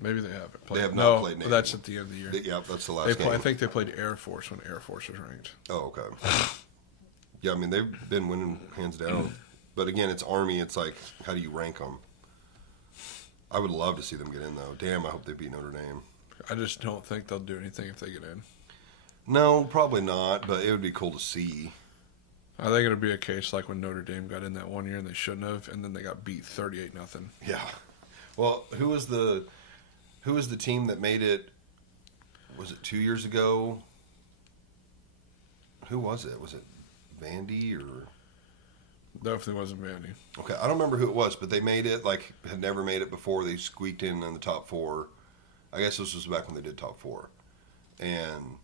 Maybe they haven't played. They have not played Navy. That's at the end of the year. Yeah, that's the last game. I think they played Air Force when Air Force was ranked. Oh, okay. Yeah, I mean they've been winning hands down, but again, it's Army. It's like, how do you rank them? I would love to see them get in though. Damn, I hope they beat Notre Dame. I just don't think they'll do anything if they get in. No, probably not, but it would be cool to see. I think it'll be a case like when Notre Dame got in that one year and they shouldn't have, and then they got beat 38-0. Yeah. Well, who was the team that made it? Was it 2 years ago? Who was it? Was it Vandy or? Definitely wasn't Vandy. Okay, I don't remember who it was, but they made it, like, had never made it before. They squeaked in the top 4. I guess this was back when they did top 4. And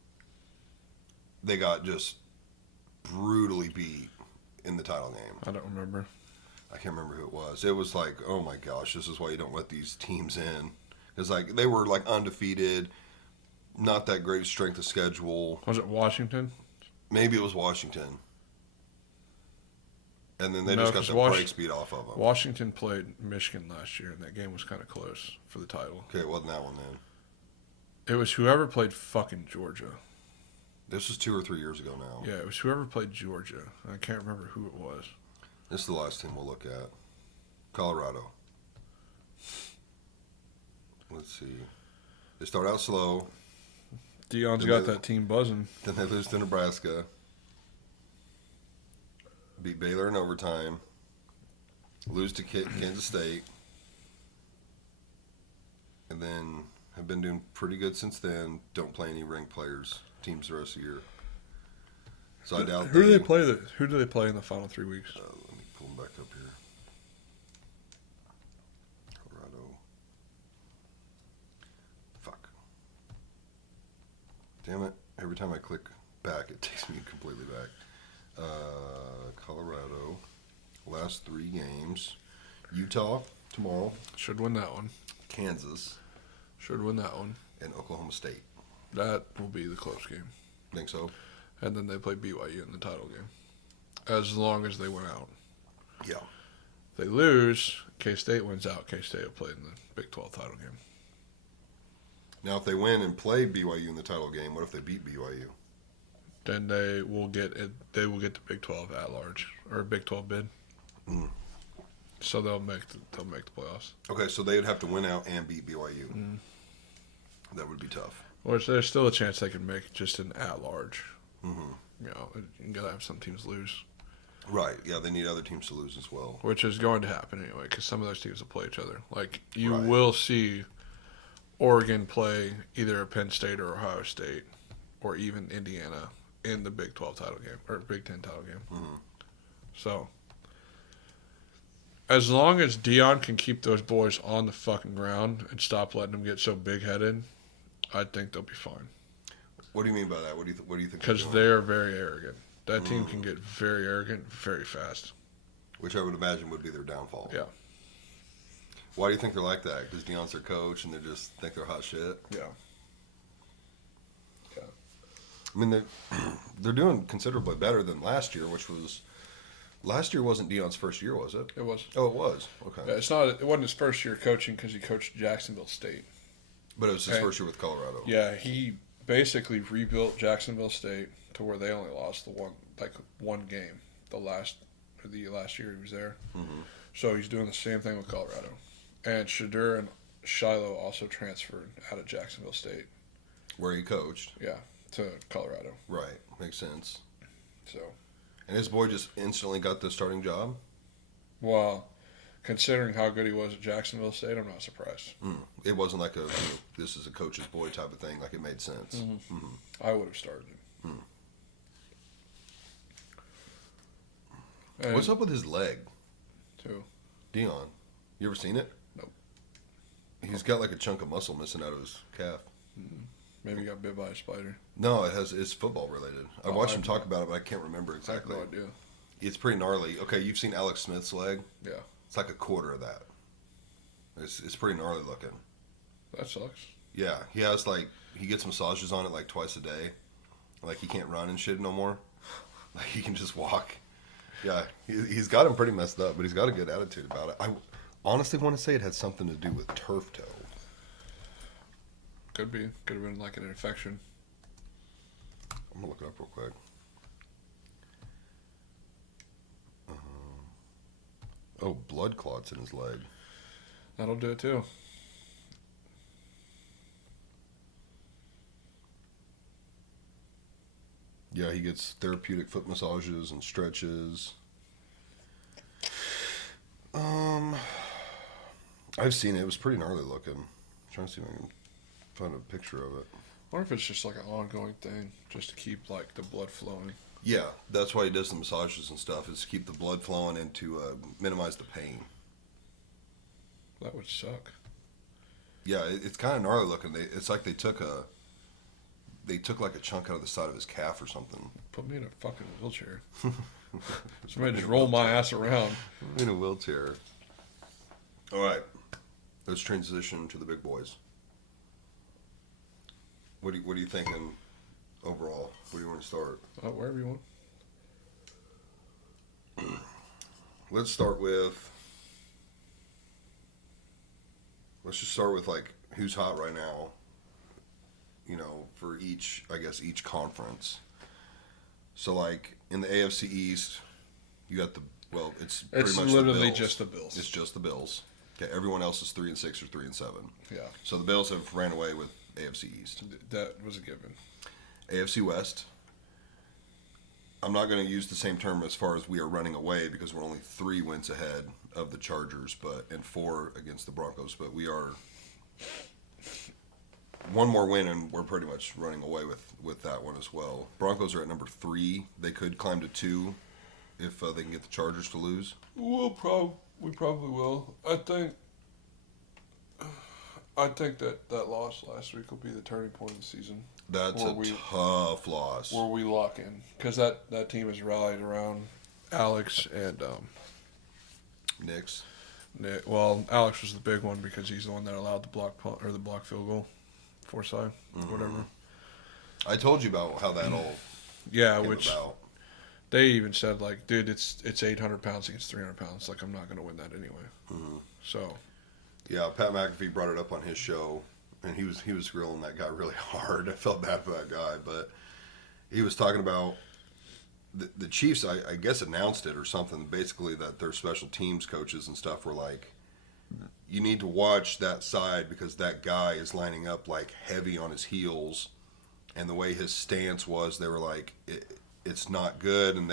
they got just brutally beat in the title game. I don't remember. I can't remember who it was. It was like, oh my gosh, this is why you don't let these teams in. It's like, they were like undefeated, not that great strength of schedule. Was it Washington? Maybe it was Washington. And then they No, just got 'cause the brakes beat off of them. Washington played Michigan last year, and that game was kind of close for the title. Okay, it wasn't that one then. It was whoever played fucking Georgia. This was 2 or 3 years ago now. Yeah, it was whoever played Georgia. I can't remember who it was. This is the last team we'll look at. Colorado. let's see. They start out slow. Deion's got that team buzzing. Then they lose to Nebraska. Beat Baylor in overtime. Lose to Kansas State. And then have been doing pretty good since then. Don't play any ranked teams the rest of the year. So I doubt Who do they play? Who do they play in the final 3 weeks? Let me pull them back up here. Colorado. Fuck. Damn it. Every time I click back, it takes me completely back. Colorado. Last 3 games. Utah tomorrow. Should win that one. Kansas. Should win that one. And Oklahoma State. That will be the close game. Think so? And then they play BYU in the title game. As long as they win out. Yeah. If they lose, K-State wins out. K-State will play in the Big 12 title game. Now, if they win and play BYU in the title game, what if they beat BYU? Then they will get it. They will get the Big 12 at large or Big 12 bid. Mm. So they'll make the playoffs. Okay, so they would have to win out and beat BYU. Mm. That would be tough. Which there's still a chance they can make just an at large. Mm-hmm. You know, you gotta have some teams lose. Right. Yeah, they need other teams to lose as well. Which is going to happen anyway, because some of those teams will play each other. Like you Right. will see Oregon play either Penn State or Ohio State, or even Indiana in the Big 12 title game or Big 10 title game. Mm-hmm. So, as long as Deion can keep those boys on the fucking ground and stop letting them get so big-headed, I think they'll be fine. What do you mean by that? What do you think? Because they're very arrogant. That team can get very arrogant very fast. Which I would imagine would be their downfall. Yeah. Why do you think they're like that? Because Deion's their coach and they just think they're hot shit? Yeah. Yeah. I mean, they're doing considerably better than last year, which was... Last year wasn't Deion's first year, was it? It was. Oh, it was? Okay. Yeah, it wasn't his first year coaching because he coached Jacksonville State. But it was his first year with Colorado. Yeah, he basically rebuilt Jacksonville State to where they only lost one game the last year he was there. Mm-hmm. So he's doing the same thing with Colorado. And Shadur and Shiloh also transferred out of Jacksonville State. Where he coached. Yeah, to Colorado. Right. Makes sense. So. And his boy just instantly got the starting job? Well, considering how good he was at Jacksonville State, I'm not surprised. It wasn't like this is a coach's boy type of thing. Like, it made sense. Mm-hmm. Mm-hmm. I would have started him. What's up with his leg? Too. Deion. You ever seen it? Nope. He's got like a chunk of muscle missing out of his calf. Maybe he got bit by a spider. No, it's football related. I watched him talk about it, but I can't remember exactly. I have no idea. It's pretty gnarly. Okay, you've seen Alex Smith's leg? Yeah. It's like a quarter of that. It's pretty gnarly looking. That sucks. Yeah, he gets massages on it like twice a day. Like he can't run and shit no more. Like he can just walk. Yeah, he's got him pretty messed up, but he's got a good attitude about it. I honestly want to say it had something to do with turf toe. Could be. Could have been like an infection. I'm going to look it up real quick. Oh, blood clots in his leg. That'll do it too. Yeah, he gets therapeutic foot massages and stretches. I've seen it. It was pretty gnarly looking. I'm trying to see if I can find a picture of it. I wonder if it's just like an ongoing thing, just to keep like the blood flowing. Yeah, that's why he does the massages and stuff, is to keep the blood flowing and to minimize the pain. That would suck. Yeah, it's kind of gnarly looking. It's like they took like a chunk out of the side of his calf or something. Put me in a fucking wheelchair. Somebody just roll my ass around. In a wheelchair. All right, let's transition to the big boys. What are you thinking overall? Where do you want to start? Wherever you want. Let's start with. Let's just start with like who's hot right now. You know, for each conference. So like in the AFC East, you got it's pretty much literally the Bills. just the Bills. It's just the Bills. Okay, everyone else is 3-6 or 3-7. Yeah, So the Bills have ran away with AFC East. that was a given. AFC West. I'm not going to use the same term as far as we are running away because we're only 3 wins ahead of the Chargers, and 4 against the Broncos. But we are one more win, and we're pretty much running away with that one as well. Broncos are at number 3. They could climb to 2 if they can get the Chargers to lose. We probably will. I think that loss last week will be the turning point of the season. That's a tough loss. Where we lock in. Because that team has rallied around Alex and Knicks. Nick. Well, Alex was the big one because he's the one that allowed the block punt, or the block field goal. Forsyth, whatever. I told you about how that all Yeah, came which about. they even said, like, dude, it's 800 pounds against 300 pounds. Like, I'm not going to win that anyway. Mm-hmm. So, Yeah, Pat McAfee brought it up on his show, and he was grilling that guy really hard. I felt bad for that guy, but he was talking about the Chiefs. I guess announced it or something. Basically, that their special teams coaches and stuff were like, you need to watch that side because that guy is lining up like heavy on his heels, and the way his stance was, they were like, it's not good. And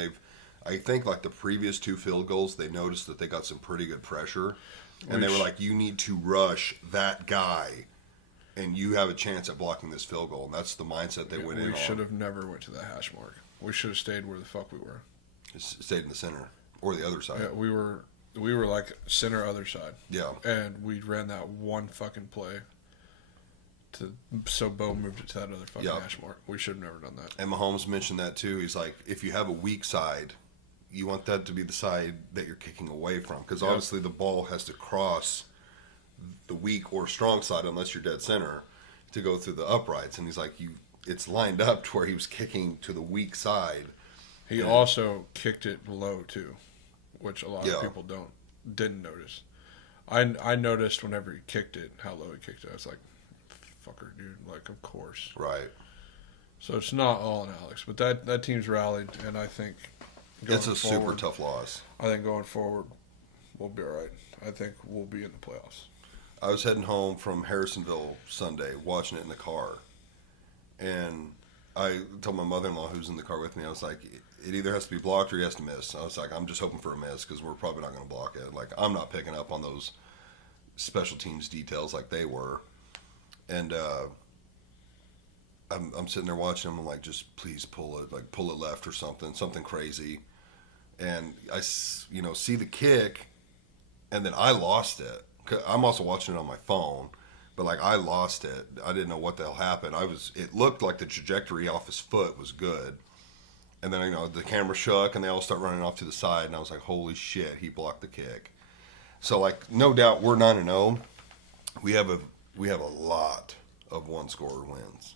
I think like the previous 2 field goals, they noticed that they got some pretty good pressure. And they were like, you need to rush that guy, and you have a chance at blocking this field goal. And that's the mindset they went in on. We should have never went to the hash mark. We should have stayed where the fuck we were. Stayed in the center or the other side. Yeah, we were like center other side. Yeah. And we ran that one fucking play so Bo moved it to that other fucking hash mark. We should have never done that. And Mahomes mentioned that too. He's like, if you have a weak side, you want that to be the side that you're kicking away from, because obviously the ball has to cross the weak or strong side unless you're dead center to go through the uprights. And he's like, it's lined up to where he was kicking to the weak side. He also kicked it low too, which a lot of people didn't notice. I noticed whenever he kicked it how low he kicked it. I was like, fucker, dude, like, of course. Right. So it's not all on Alex, but that team's rallied, and I think it's a super tough loss. I think going forward, we'll be all right. I think we'll be in the playoffs. I was heading home from Harrisonville Sunday, watching it in the car, and I told my mother-in-law, who's in the car with me, I was like, it either has to be blocked or he has to miss. I was like, I'm just hoping for a miss because we're probably not going to block it. Like, I'm not picking up on those special teams details like they were. And I'm sitting there watching them. I'm like, just please pull it left or something crazy. And I, see the kick, and then I lost it. I'm also watching it on my phone, but like I lost it. I didn't know what the hell happened. It looked like the trajectory off his foot was good, and then the camera shook, and they all start running off to the side, and I was like, holy shit, he blocked the kick. So like, no doubt, we're 9-0. We have a lot of one-score wins,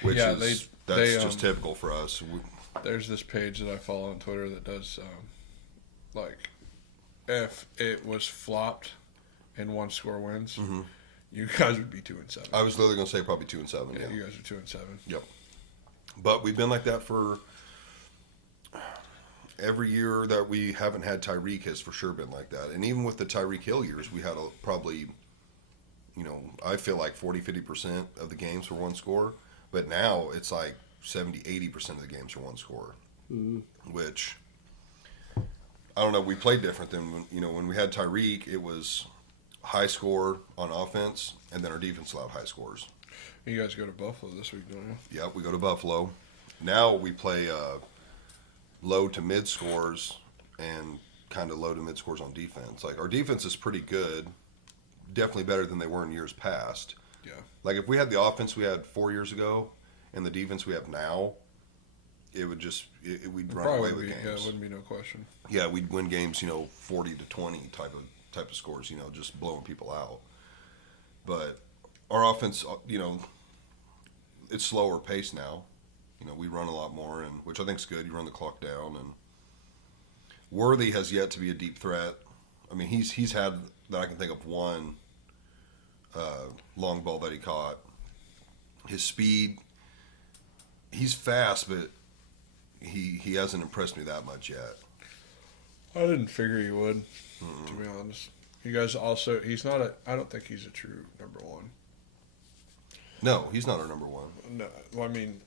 which that's just typical for us. There's this page that I follow on Twitter that does, like, if it was flopped in one-score wins, you guys would be 2-7. I was literally going to say probably 2-7. Yeah, you guys are 2-7. Yep. But we've been like that for every year that we haven't had Tyreek has for sure been like that. And even with the Tyreek Hill years, we had probably, I feel like 40-50% of the games were one score. But now it's like 70-80% of the games are one score. Which, I don't know, we played different than when we had Tyreek, it was high score on offense, and then our defense allowed high scores. You guys go to Buffalo this week, don't you? Yep, we go to Buffalo. Now we play low to mid scores and kind of low to mid scores on defense. Like, our defense is pretty good, definitely better than they were in years past. Yeah. Like, if we had the offense we had 4 years ago and the defense we have now, it would we'd run away with games. Yeah, it wouldn't be no question. Yeah, we'd win games, 40-20 type of scores, just blowing people out. But our offense, it's slower pace now. We run a lot more, and which I think is good. You run the clock down, and Worthy has yet to be a deep threat. I mean, he's had, that I can think of, one long ball that he caught. His speed, he's fast, but he hasn't impressed me that much yet. I didn't figure he would, to be honest. You guys also, he's not a, I don't think he's a true number one. No, he's not our number one. No, I mean,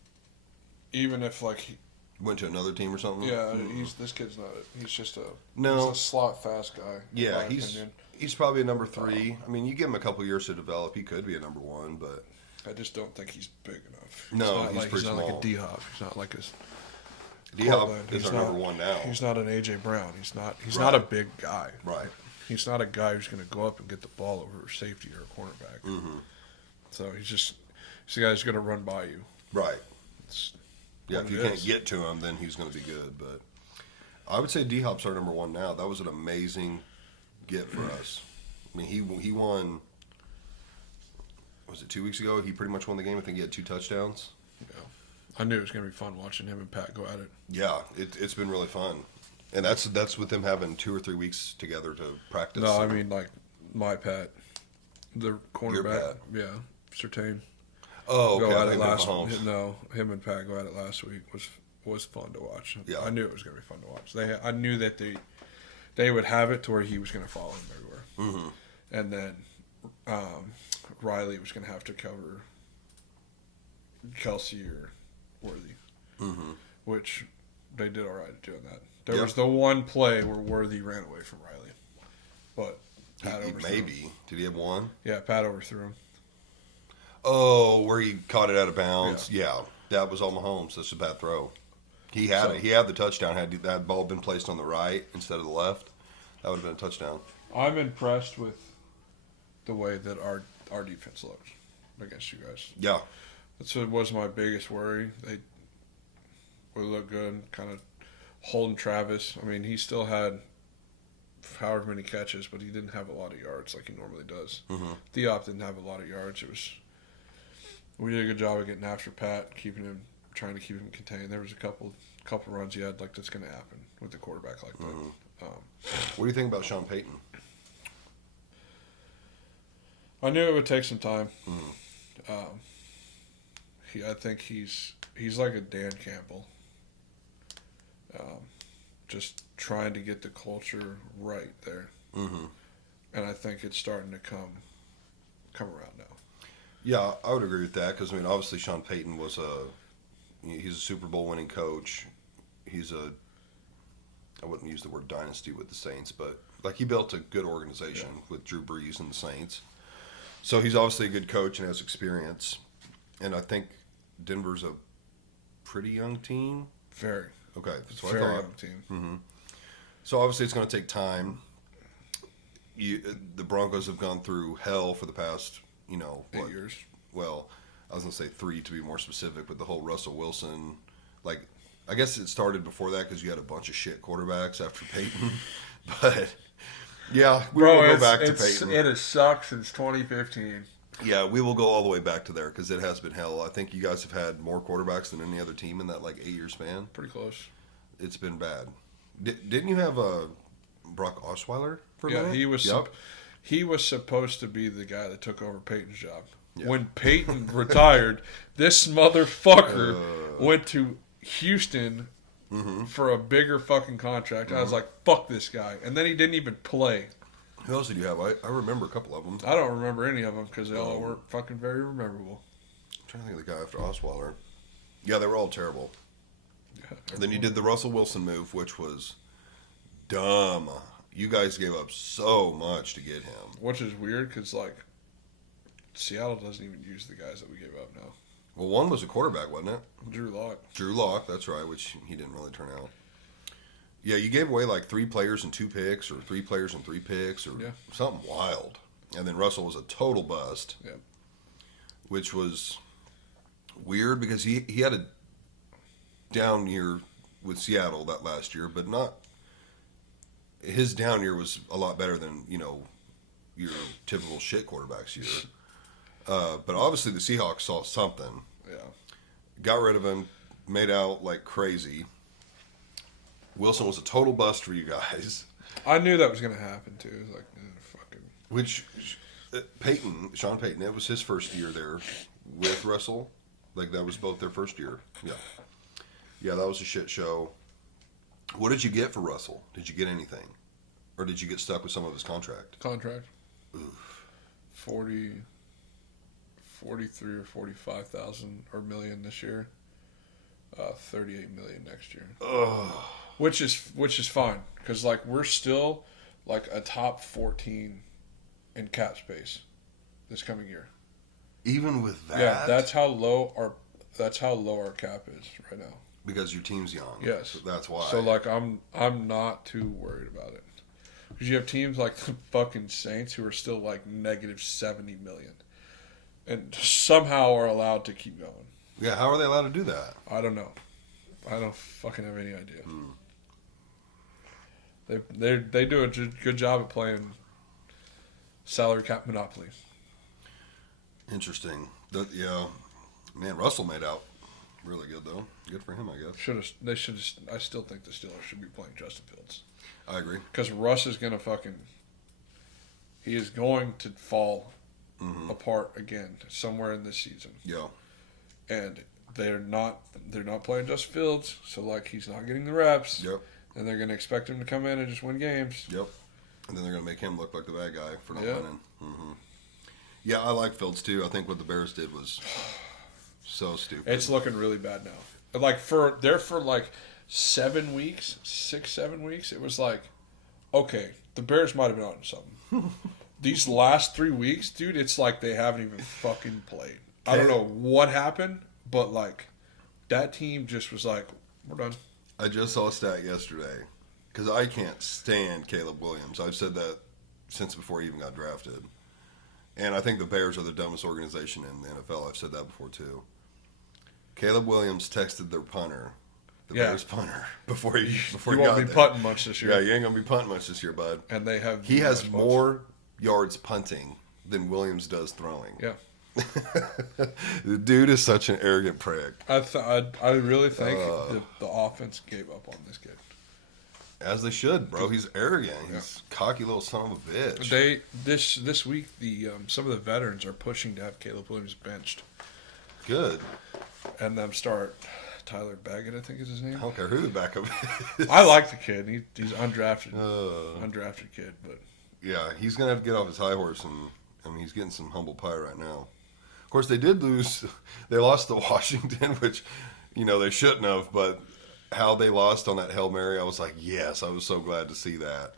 even if like he, Went to another team or something? yeah, this kid's not, he's just a, No. he's a slot fast guy. Yeah, in my opinion. he's probably a number 3. I mean, you give him a couple years to develop, he could be a number 1, but I just don't think he's big enough. No, he's like, pretty he's not small. like a D-Hop. He's not like his. D-Hop Cortland. is He's our not- number 1 now. He's not an AJ Brown. He's not Right. a big guy. Right. He's not a guy who's going to go up and get the ball over a safety or a cornerback. Mm-hmm. So he's the guy who's going to run by you. Right. It's Yeah, what if you it can't is. get to him, then he's going to be good. But I would say D-Hop's our number 1 now. That was an amazing get for us. I mean, he won, was it 2 weeks ago? He pretty much won the game. I think he had 2 touchdowns. I knew it was going to be fun watching him and Pat go at it. Yeah, it's been really fun. And that's with them having 2 or 3 weeks together to practice. No, I mean like my Pat, the cornerback. Pat. Yeah, Surtain. oh, okay. Go I at it think they're last. Mahomes. No, him and Pat go at it last week was fun to watch. Yeah. I knew it was going to be fun to watch. I knew that they would have it to where he was going to follow him everywhere, Mm-hmm. and then Riley was going to have to cover Kelsey or Worthy, Mm-hmm. which they did all right at doing that. There Yeah. was the one play where Worthy ran away from Riley, but Pat overthrew him. Maybe. Did he have one? Yeah, Pat overthrew him. Oh, where he caught it out of bounds. Yeah, that was all Mahomes. That's a bad throw. He had So- it. He had the touchdown. Had that ball been placed on the right instead of the left, that would have been a touchdown. I'm impressed with the way that our defense looks against you guys. Yeah, That's what was my biggest worry. We look good, kind of holding Travis. I mean, he still had however many catches, but he didn't have a lot of yards like he normally does. Mm-hmm. Diop didn't have a lot of yards. We did a good job of getting after Pat, trying to keep him contained. There was a couple runs he had like that's going to happen with the quarterback like that. Mm-hmm. What do you think about Sean Payton? I knew it would take some time. Mm-hmm. I think he's like a Dan Campbell. Just trying to get the culture right there, Mm-hmm. and I think it's starting to come around now. Yeah, I would agree with that because I mean, obviously Sean Payton he's a Super Bowl winning coach. I wouldn't use the word dynasty with the Saints, but like he built a good organization with Drew Brees and the Saints. So he's obviously a good coach and has experience. And I think Denver's a pretty young team. Very, Okay, that's what I very thought. young team. Mm-hmm. So obviously it's going to take time. The Broncos have gone through hell for the past, 8 years. Well, I was going to say 3 to be more specific, with the whole Russell Wilson. Like, I guess it started before that because you had a bunch of shit quarterbacks after Peyton. But, yeah, we will go back to Peyton. It has sucked since 2015. Yeah, we will go all the way back to there because it has been hell. I think you guys have had more quarterbacks than any other team in that, 8-year span. Pretty close. It's been bad. Didn't you have Brock Osweiler for a Yeah, minute? he was supposed to be the guy that took over Peyton's job. Yeah. When Peyton retired, this motherfucker went to Houston for a bigger fucking contract. I was like, fuck this guy. And then he didn't even play. Who else did you have? I remember a couple of them. I don't remember any of them because they all weren't fucking very memorable. I'm trying to think of the guy after Osweiler. Yeah, they were all terrible. Yeah, And then you did the Russell Wilson move, which was dumb. You guys gave up so much to get him. which is weird because, Seattle doesn't even use the guys that we gave up now. Well, one was a quarterback, wasn't it? Drew Lock. Drew Lock, that's right, which he didn't really turn out. Yeah, you gave away 3 players and 2 picks, or 3 players and 3 picks, or something wild. And then Russell was a total bust, which was weird because he had a down year with Seattle that last year, but not. His down year was a lot better than your typical shit quarterback's year. But obviously the Seahawks saw something. Yeah. Got rid of him, made out like crazy. Wilson was a total bust for you guys. I knew that was going to happen, too. It was like, fucking. Which, Sean Payton, it was his first year there with Russell. That was both their first year. Yeah. Yeah, that was a shit show. What did you get for Russell? Did you get anything? Or did you get stuck with some of his contract? Contract. Oof. 43 or 45,000 or million this year. 38 million next year. Ugh. Which is fine because like we're still like a top 14 in cap space this coming year. Even with that? Yeah, that's how low our cap is right now. Because your team's young. Yes. So that's why. So like I'm not too worried about it. Because you have teams like the fucking Saints who are still like negative 70 million. And somehow are allowed to keep going. Yeah, how are they allowed to do that? I don't know. I don't fucking have any idea. They do a good job at playing salary cap monopoly. Interesting. Yeah. Man, Russell made out really good, though. Good for him, I guess. I still think the Steelers should be playing Justin Fields. I agree. Because Russ is going to he is going to fall apart again somewhere in this season. Yeah. And they're not playing Justin Fields, so like he's not getting the reps. Yep. And they're going to expect him to come in and just win games. Yep. And then they're going to make him look like the bad guy for not Yeah. winning. Yeah, I like Fields too. I think what the Bears did was so stupid. It's looking really bad now. Like for like 7 weeks, 6-7 weeks, it was like, okay, the Bears might have been on something. These last 3 weeks, dude, it's like they haven't even fucking played. I don't know what happened, but like that team just was like, we're done. I just saw a stat yesterday because I can't stand Caleb Williams. I've said that since before he even got drafted. And I think the Bears are the dumbest organization in the NFL. I've said that before too. Caleb Williams texted their punter, the Bears punter, before he won't got be there. punting much this year. Yeah, you ain't gonna be punting much this year, bud. And they have He has more yards punting than Williams does throwing. Yeah. The dude is such an arrogant prick. I really think the offense gave up on this kid. As they should, bro. He's arrogant. He's a cocky little son of a bitch. This week some of the veterans are pushing to have Caleb Williams benched. Good. And them start Tyler Baggett, I think is his name. I don't care who the backup is. I like the kid. He's undrafted kid, but yeah, he's gonna have to get off his high horse, and I mean he's getting some humble pie right now. Of course, they did lose. They lost to Washington, which they shouldn't have. But how they lost on that Hail Mary, I was like, yes, I was so glad to see that.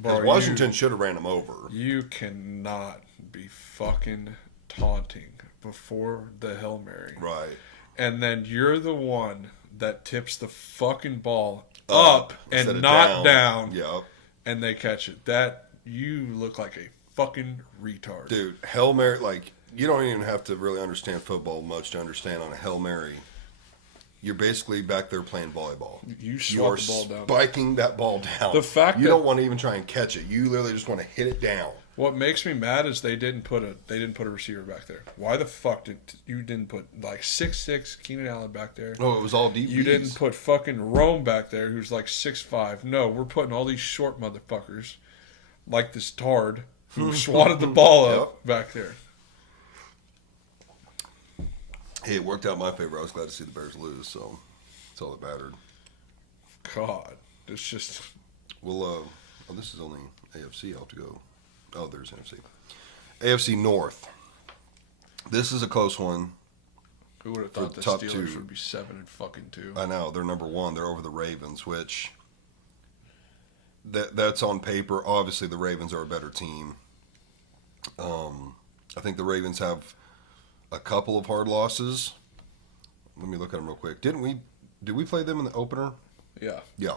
Because Washington should have ran them over. You cannot be fucking taunting before the Hail Mary, right? And then you're the one that tips the fucking ball up and not down. Yep. And they catch it. That you look like a fucking retard. Dude, Hail Mary, like, you don't even have to really understand football much to understand on a Hail Mary. You're basically back there playing volleyball. You swat the ball down. Spiking that ball down. The fact you don't want to even try and catch it. You literally just want to hit it down. What makes me mad is they didn't put a receiver back there. Why the fuck didn't put like 6'6" Keenan Allen back there? Oh, it was all deep. You didn't put fucking Rome back there, who's like 6'5". No, we're putting all these short motherfuckers, like this tard who swatted the ball up back there. Hey, it worked out in my favor. I was glad to see the Bears lose, so it's all that mattered. God, it's just. Well, this is only AFC. I'll have to go. Oh, there's NFC. AFC North. This is a close one. Who would have thought the top Steelers two would be 7-2? I know. They're number one. They're over the Ravens, which that's on paper. Obviously, the Ravens are a better team. I think the Ravens have a couple of hard losses. Let me look at them real quick. Did we play them in the opener? Yeah. Yeah.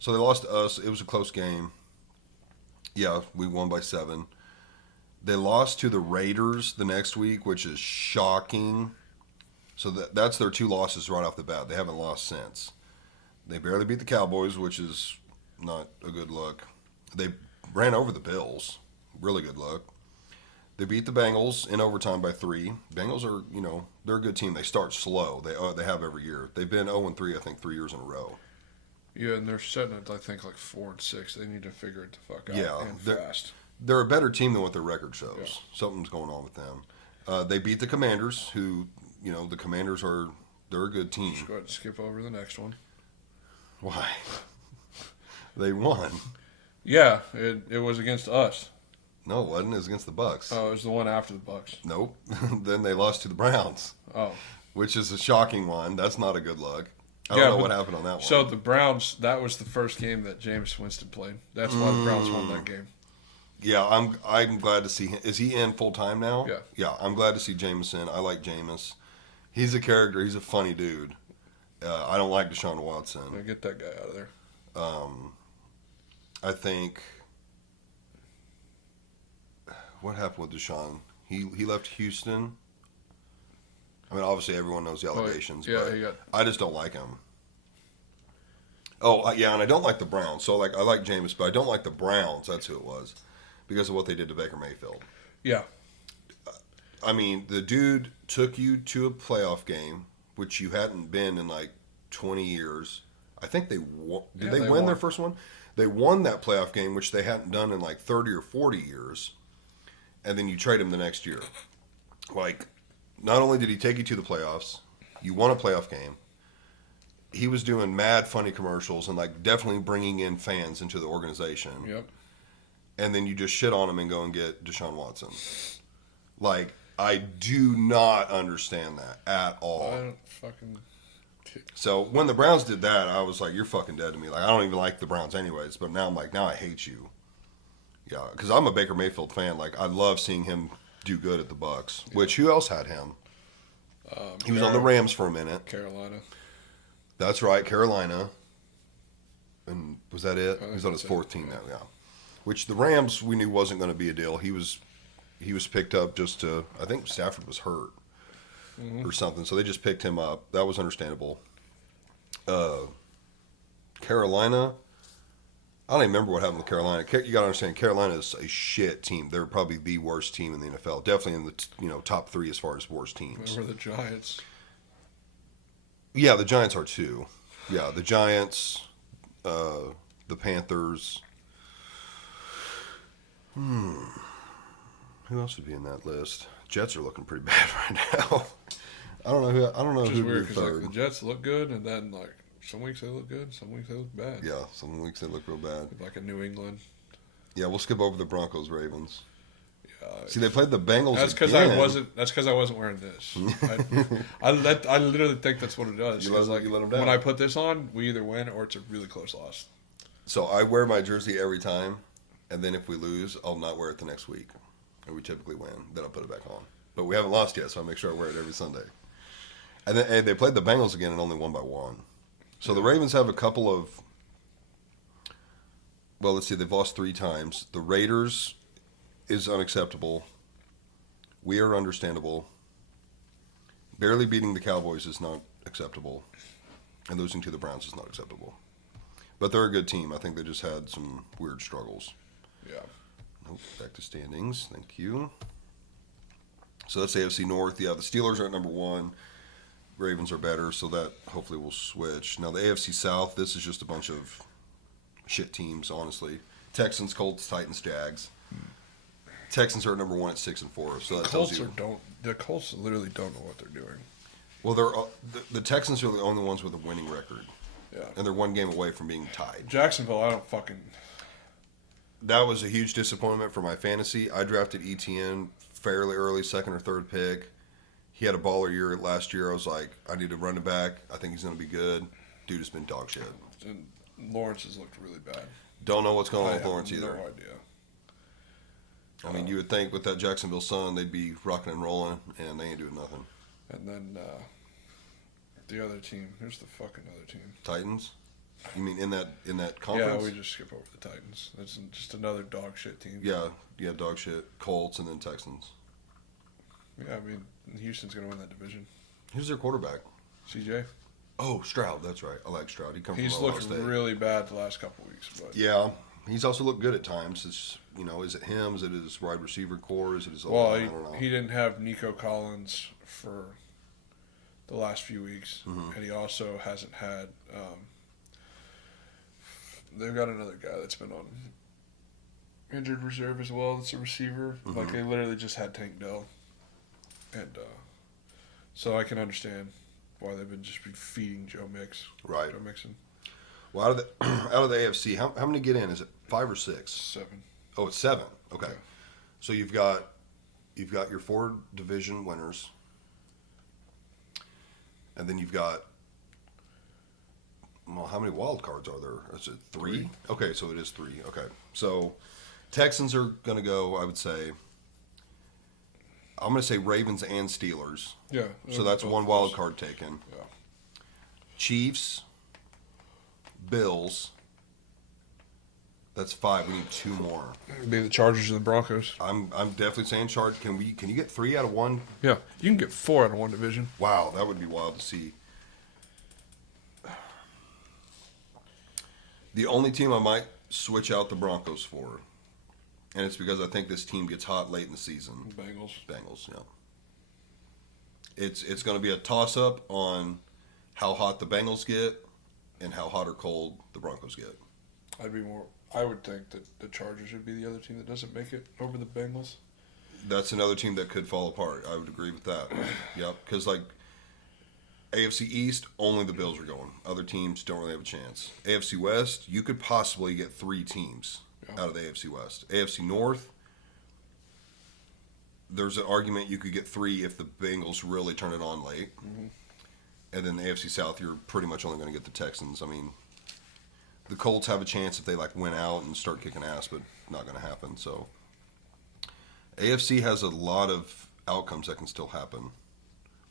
So they lost to us. It was a close game. Yeah, we won by 7. They lost to the Raiders the next week, which is shocking. So that's their 2 losses right off the bat. They haven't lost since. They barely beat the Cowboys, which is not a good look. They ran over the Bills. Really good look. They beat the Bengals in overtime by 3. Bengals are, they're a good team. They start slow. They have every year. They've been 0-3, I think, 3 years in a row. Yeah, and they're setting it, I think, like 4-6. They need to figure it the fuck out. Yeah, and fast. They're a better team than what their record shows. Yeah. Something's going on with them. They beat the Commanders, who, the Commanders they're a good team. Just go ahead and skip over the next one. Why? They won. Yeah, it was against us. No, it wasn't. It was against the Bucks. Oh, it was the one after the Bucks. Nope. Then they lost to the Browns, Oh, which is a shocking one. That's not a good look. I Yeah, don't know but- what happened on that one. so the Browns. That was the first game that Jameis Winston played. That's why the Browns won that game. Yeah, I'm glad to see him. Is he in full time now? Yeah. Yeah, I'm glad to see Jameson. I like Jameis. He's a character. He's a funny dude. I don't like Deshaun Watson. Get that guy out of there. I think what happened with Deshaun? He left Houston. I mean, obviously everyone knows the allegations, yeah, but he got- I just don't like him. Oh, yeah, and I don't like the Browns. So I like Jameis, but I don't like the Browns. That's who it was, because of what they did to Baker Mayfield. Yeah, I mean, the dude took you to a playoff game, which you hadn't been in like 20 years. I think they won. Did Yeah, they they win their won. first one? They won that playoff game, which they hadn't done in like 30 or 40 years. And then you trade him the next year. Like, not only did he take you to the playoffs, you won a playoff game. He was doing mad funny commercials and like definitely bringing in fans into the organization. yep. And then you just shit on him and go and get Deshaun Watson. Like, I do not understand that at all. I don't fucking. So when the Browns did that, I was like, "You're fucking dead to me." Like, I don't even like the Browns anyways. But now I'm like, now I hate you. Yeah, because I'm a Baker Mayfield fan. Like, I love seeing him do good at the Bucks. Which who else had him? He was on the Rams for a minute. Carolina. That's right, Carolina. And was that it? think He's on his that's fourth it, team now. Yeah. Which the Rams we knew wasn't going to be a deal. He was picked up just to. I think Stafford was hurt or something, so they just picked him up. That was understandable. Carolina. I don't even remember what happened with Carolina. You got to understand, Carolina is a shit team. They're probably the worst team in the NFL. Definitely in the top three as far as worst teams. Remember the Giants? Yeah, the Giants are too. Yeah, the Giants, the Panthers. Who else would be in that list? Jets are looking pretty bad right now. I don't know who. I don't know Which is who would weird be because third. the Jets look good, and then like some weeks they look good, some weeks they look bad. Yeah, some weeks they look real bad. Like a New England. Yeah, we'll skip over the Broncos, Ravens. Yeah, See, they played the Bengals. that's because again. I wasn't. That's because I wasn't wearing this. I literally think that's what it does. You let 'cause, them down. When I put this on, we either win or it's a really close loss. So I wear my jersey every time, and then if we lose, I'll not wear it the next week. And we typically win. Then I'll put it back on. But we haven't lost yet, so I make sure I wear it every Sunday. And then they played the Bengals again and only won by 1. So the Ravens have a couple of. Well, let's see. They've lost 3 times. The Raiders is unacceptable. We are understandable. Barely beating the Cowboys is not acceptable. And losing to the Browns is not acceptable. But they're a good team. I think they just had some weird struggles. Yeah. Nope, back to standings. Thank you. So that's AFC North. Yeah, the Steelers are at number 1. Ravens are better, so that hopefully will switch. Now the AFC South, this is just a bunch of shit teams, honestly. Texans, Colts, Titans, Jags. Texans are at number 1 at 6-4. So that tells Colts you. the Colts literally don't know what they're doing. Well, the Texans are the only ones with a winning record, Yeah. and they're 1 game away from being tied. Jacksonville, I don't fucking. That was a huge disappointment for my fantasy. I drafted ETN fairly early, 2nd or 3rd pick. He had a baller year last year. I was like, I need to run it back. I think he's going to be good. Dude has been dog shit. And Lawrence has looked really bad. Don't know what's going on I with have Lawrence either. No idea. I mean, you would think with that Jacksonville Sun, they'd be rocking and rolling, and they ain't doing nothing. And then the other team. Here's the fucking other team. Titans? You mean in that Yeah, conference? we just skip over the Titans. That's just another dog shit team. Yeah, dog shit. Colts and then Texans. Yeah, I mean, Houston's going to win that division. Who's their quarterback? CJ. Oh, Stroud. That's right. I like Stroud. He comes He's from Ohio looked State. really bad the last couple weeks, but Yeah, he's also looked good at times. It's, is it him? Is it his wide receiver core? Is it his well, I don't know. he didn't have Nico Collins for the last few weeks, Mm-hmm. and he also hasn't had. They've got another guy that's been on injured reserve as well. That's a receiver. Mm-hmm. Like they literally just had Tank Dell, and so I can understand why they've been just feeding Joe Right. Mixon. Well, out of the AFC, how many get in? Is it 5 or 6? 7. Oh, it's 7. Okay. Yeah. So you've got your 4 division winners, and then you've got, well, how many wild cards are there? Is it 3? Okay, so it is 3. Okay, so Texans are going to go. I'm going to say Ravens and Steelers. Yeah. So that's one wild card taken. Yeah. Chiefs, Bills. That's 5. We need 2 more. It'd be the Chargers and the Broncos. I'm definitely saying Chargers. Can you get 3 out of 1? Yeah. You can get 4 out of one division. Wow, that would be wild to see. The only team I might switch out the Broncos for, and it's because I think this team gets hot late in the season. Bengals, yeah. It's going to be a toss-up on how hot the Bengals get and how hot or cold the Broncos get. I would think that the Chargers would be the other team that doesn't make it over the Bengals. That's another team that could fall apart. I would agree with that. Yep, because like AFC East, only the Bills are going. Other teams don't really have a chance. AFC West, you could possibly get 3 teams out of the AFC West. AFC North, there's an argument you could get 3 if the Bengals really turn it on late. Mm-hmm. And then the AFC South, you're pretty much only going to get the Texans. I mean, the Colts have a chance if they like win out and start kicking ass, but not going to happen. So AFC has a lot of outcomes that can still happen.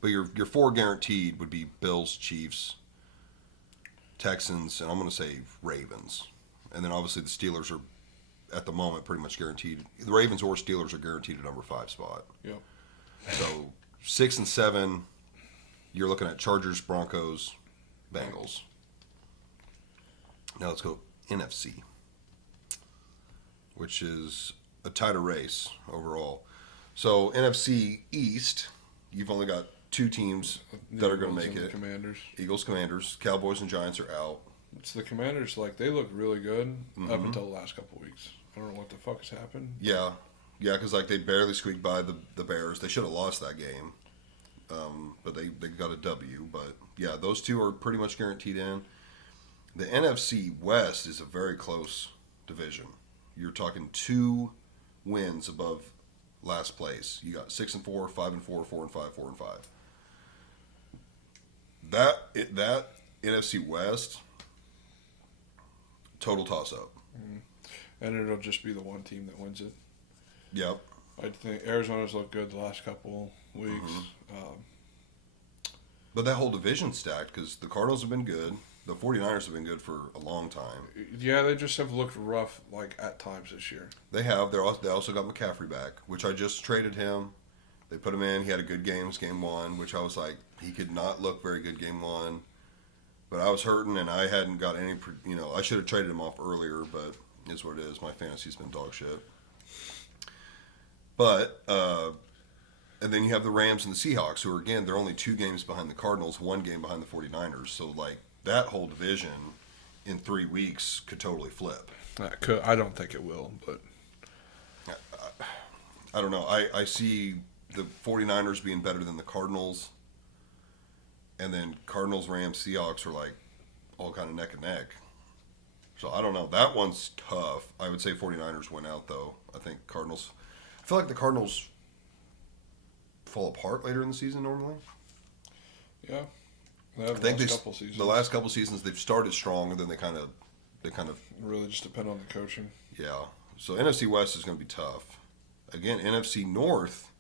But your 4 guaranteed would be Bills, Chiefs, Texans, and I'm going to say Ravens. And then obviously the Steelers are, at the moment, pretty much guaranteed. The Ravens or Steelers are guaranteed a number 5 spot. Yep. So 6 and 7, you're looking at Chargers, Broncos, Bengals. Now let's go NFC, which is a tighter race overall. So NFC East, you've only got 2 teams that are going to make it. Commanders. Eagles, Commanders. Cowboys and Giants are out. It's the Commanders. Like, they look really good up until the last couple of weeks. I don't know what the fuck has happened. Yeah, because like they barely squeaked by the Bears. They should have lost that game, but they got a W. But yeah, those 2 are pretty much guaranteed in. The NFC West is a very close division. You're talking 2 wins above last place. You got 6 and 4, 5 and 4, 4 and 5, 4 and 5. That NFC West, total toss-up. Mm-hmm. And it'll just be the one team that wins it. Yep. I think Arizona's looked good the last couple weeks. Mm-hmm. But that whole division's stacked because the Cardinals have been good. The 49ers have been good for a long time. Yeah, they just have looked rough like at times this year. They have. They also got McCaffrey back, which I just traded him. They put him in. He had a good game 1, which I was like, he could not look very good game 1. But I was hurting, and I hadn't got any, I should have traded him off earlier, but it is what it is. My fantasy's been dog shit. But, and then you have the Rams and the Seahawks, who are, again, they're only 2 games behind the Cardinals, 1 game behind the 49ers. So, like, that whole division in 3 weeks could totally flip. I don't think it will, but I don't know. I see the 49ers being better than the Cardinals, and then Cardinals, Rams, Seahawks are like all kind of neck and neck. So I don't know. That one's tough. I would say 49ers win out, though. I think Cardinals. I feel like the Cardinals fall apart later in the season normally. Yeah. I think the last couple seasons they've started strong, and then they kind of really just depend on the coaching. Yeah. So NFC West is going to be tough. Again, NFC North,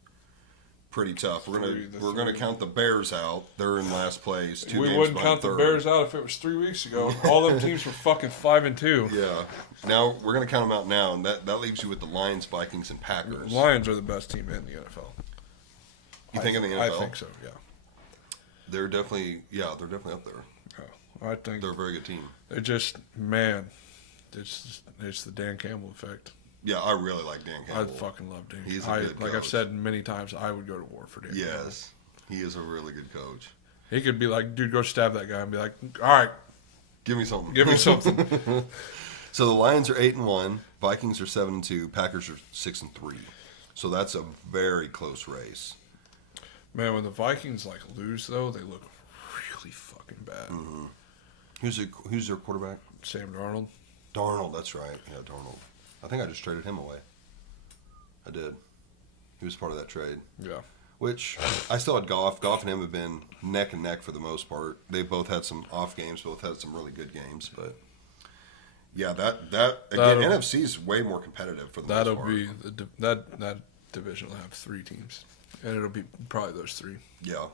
pretty tough. We're gonna count the Bears out. They're in last place. We wouldn't count the Bears out if it was 3 weeks ago. All them teams were fucking 5-2. Yeah. Now we're gonna count them out now, and that leaves you with the Lions, Vikings, and Packers. The Lions are the best team in the NFL. You think in the NFL? I think so. Yeah. They're definitely up there. I think they're a very good team. They're just it's the Dan Campbell effect. Yeah, I really like Dan Campbell. I fucking love Dan. He's a good coach. Like I've said many times, I would go to war for Dan. Yes, he is a really good coach. He could be like, dude, go stab that guy, and be like, all right, give me something. Give me something. So the Lions are 8-1, Vikings are 7-2, Packers are 6-3. So that's a very close race. Man, when the Vikings lose though, they look really fucking bad. Mm-hmm. Who's their quarterback? Sam Darnold. Darnold, that's right. Yeah, Darnold. I think I just traded him away. I did. He was part of that trade. Yeah. Which I still had Goff. Goff and him have been neck and neck for the most part. They've both had some off games, both had some really good games. But yeah, that again, NFC is way more competitive for the most part. That'll be that division will have 3 teams, and it'll be probably those 3. Yeah.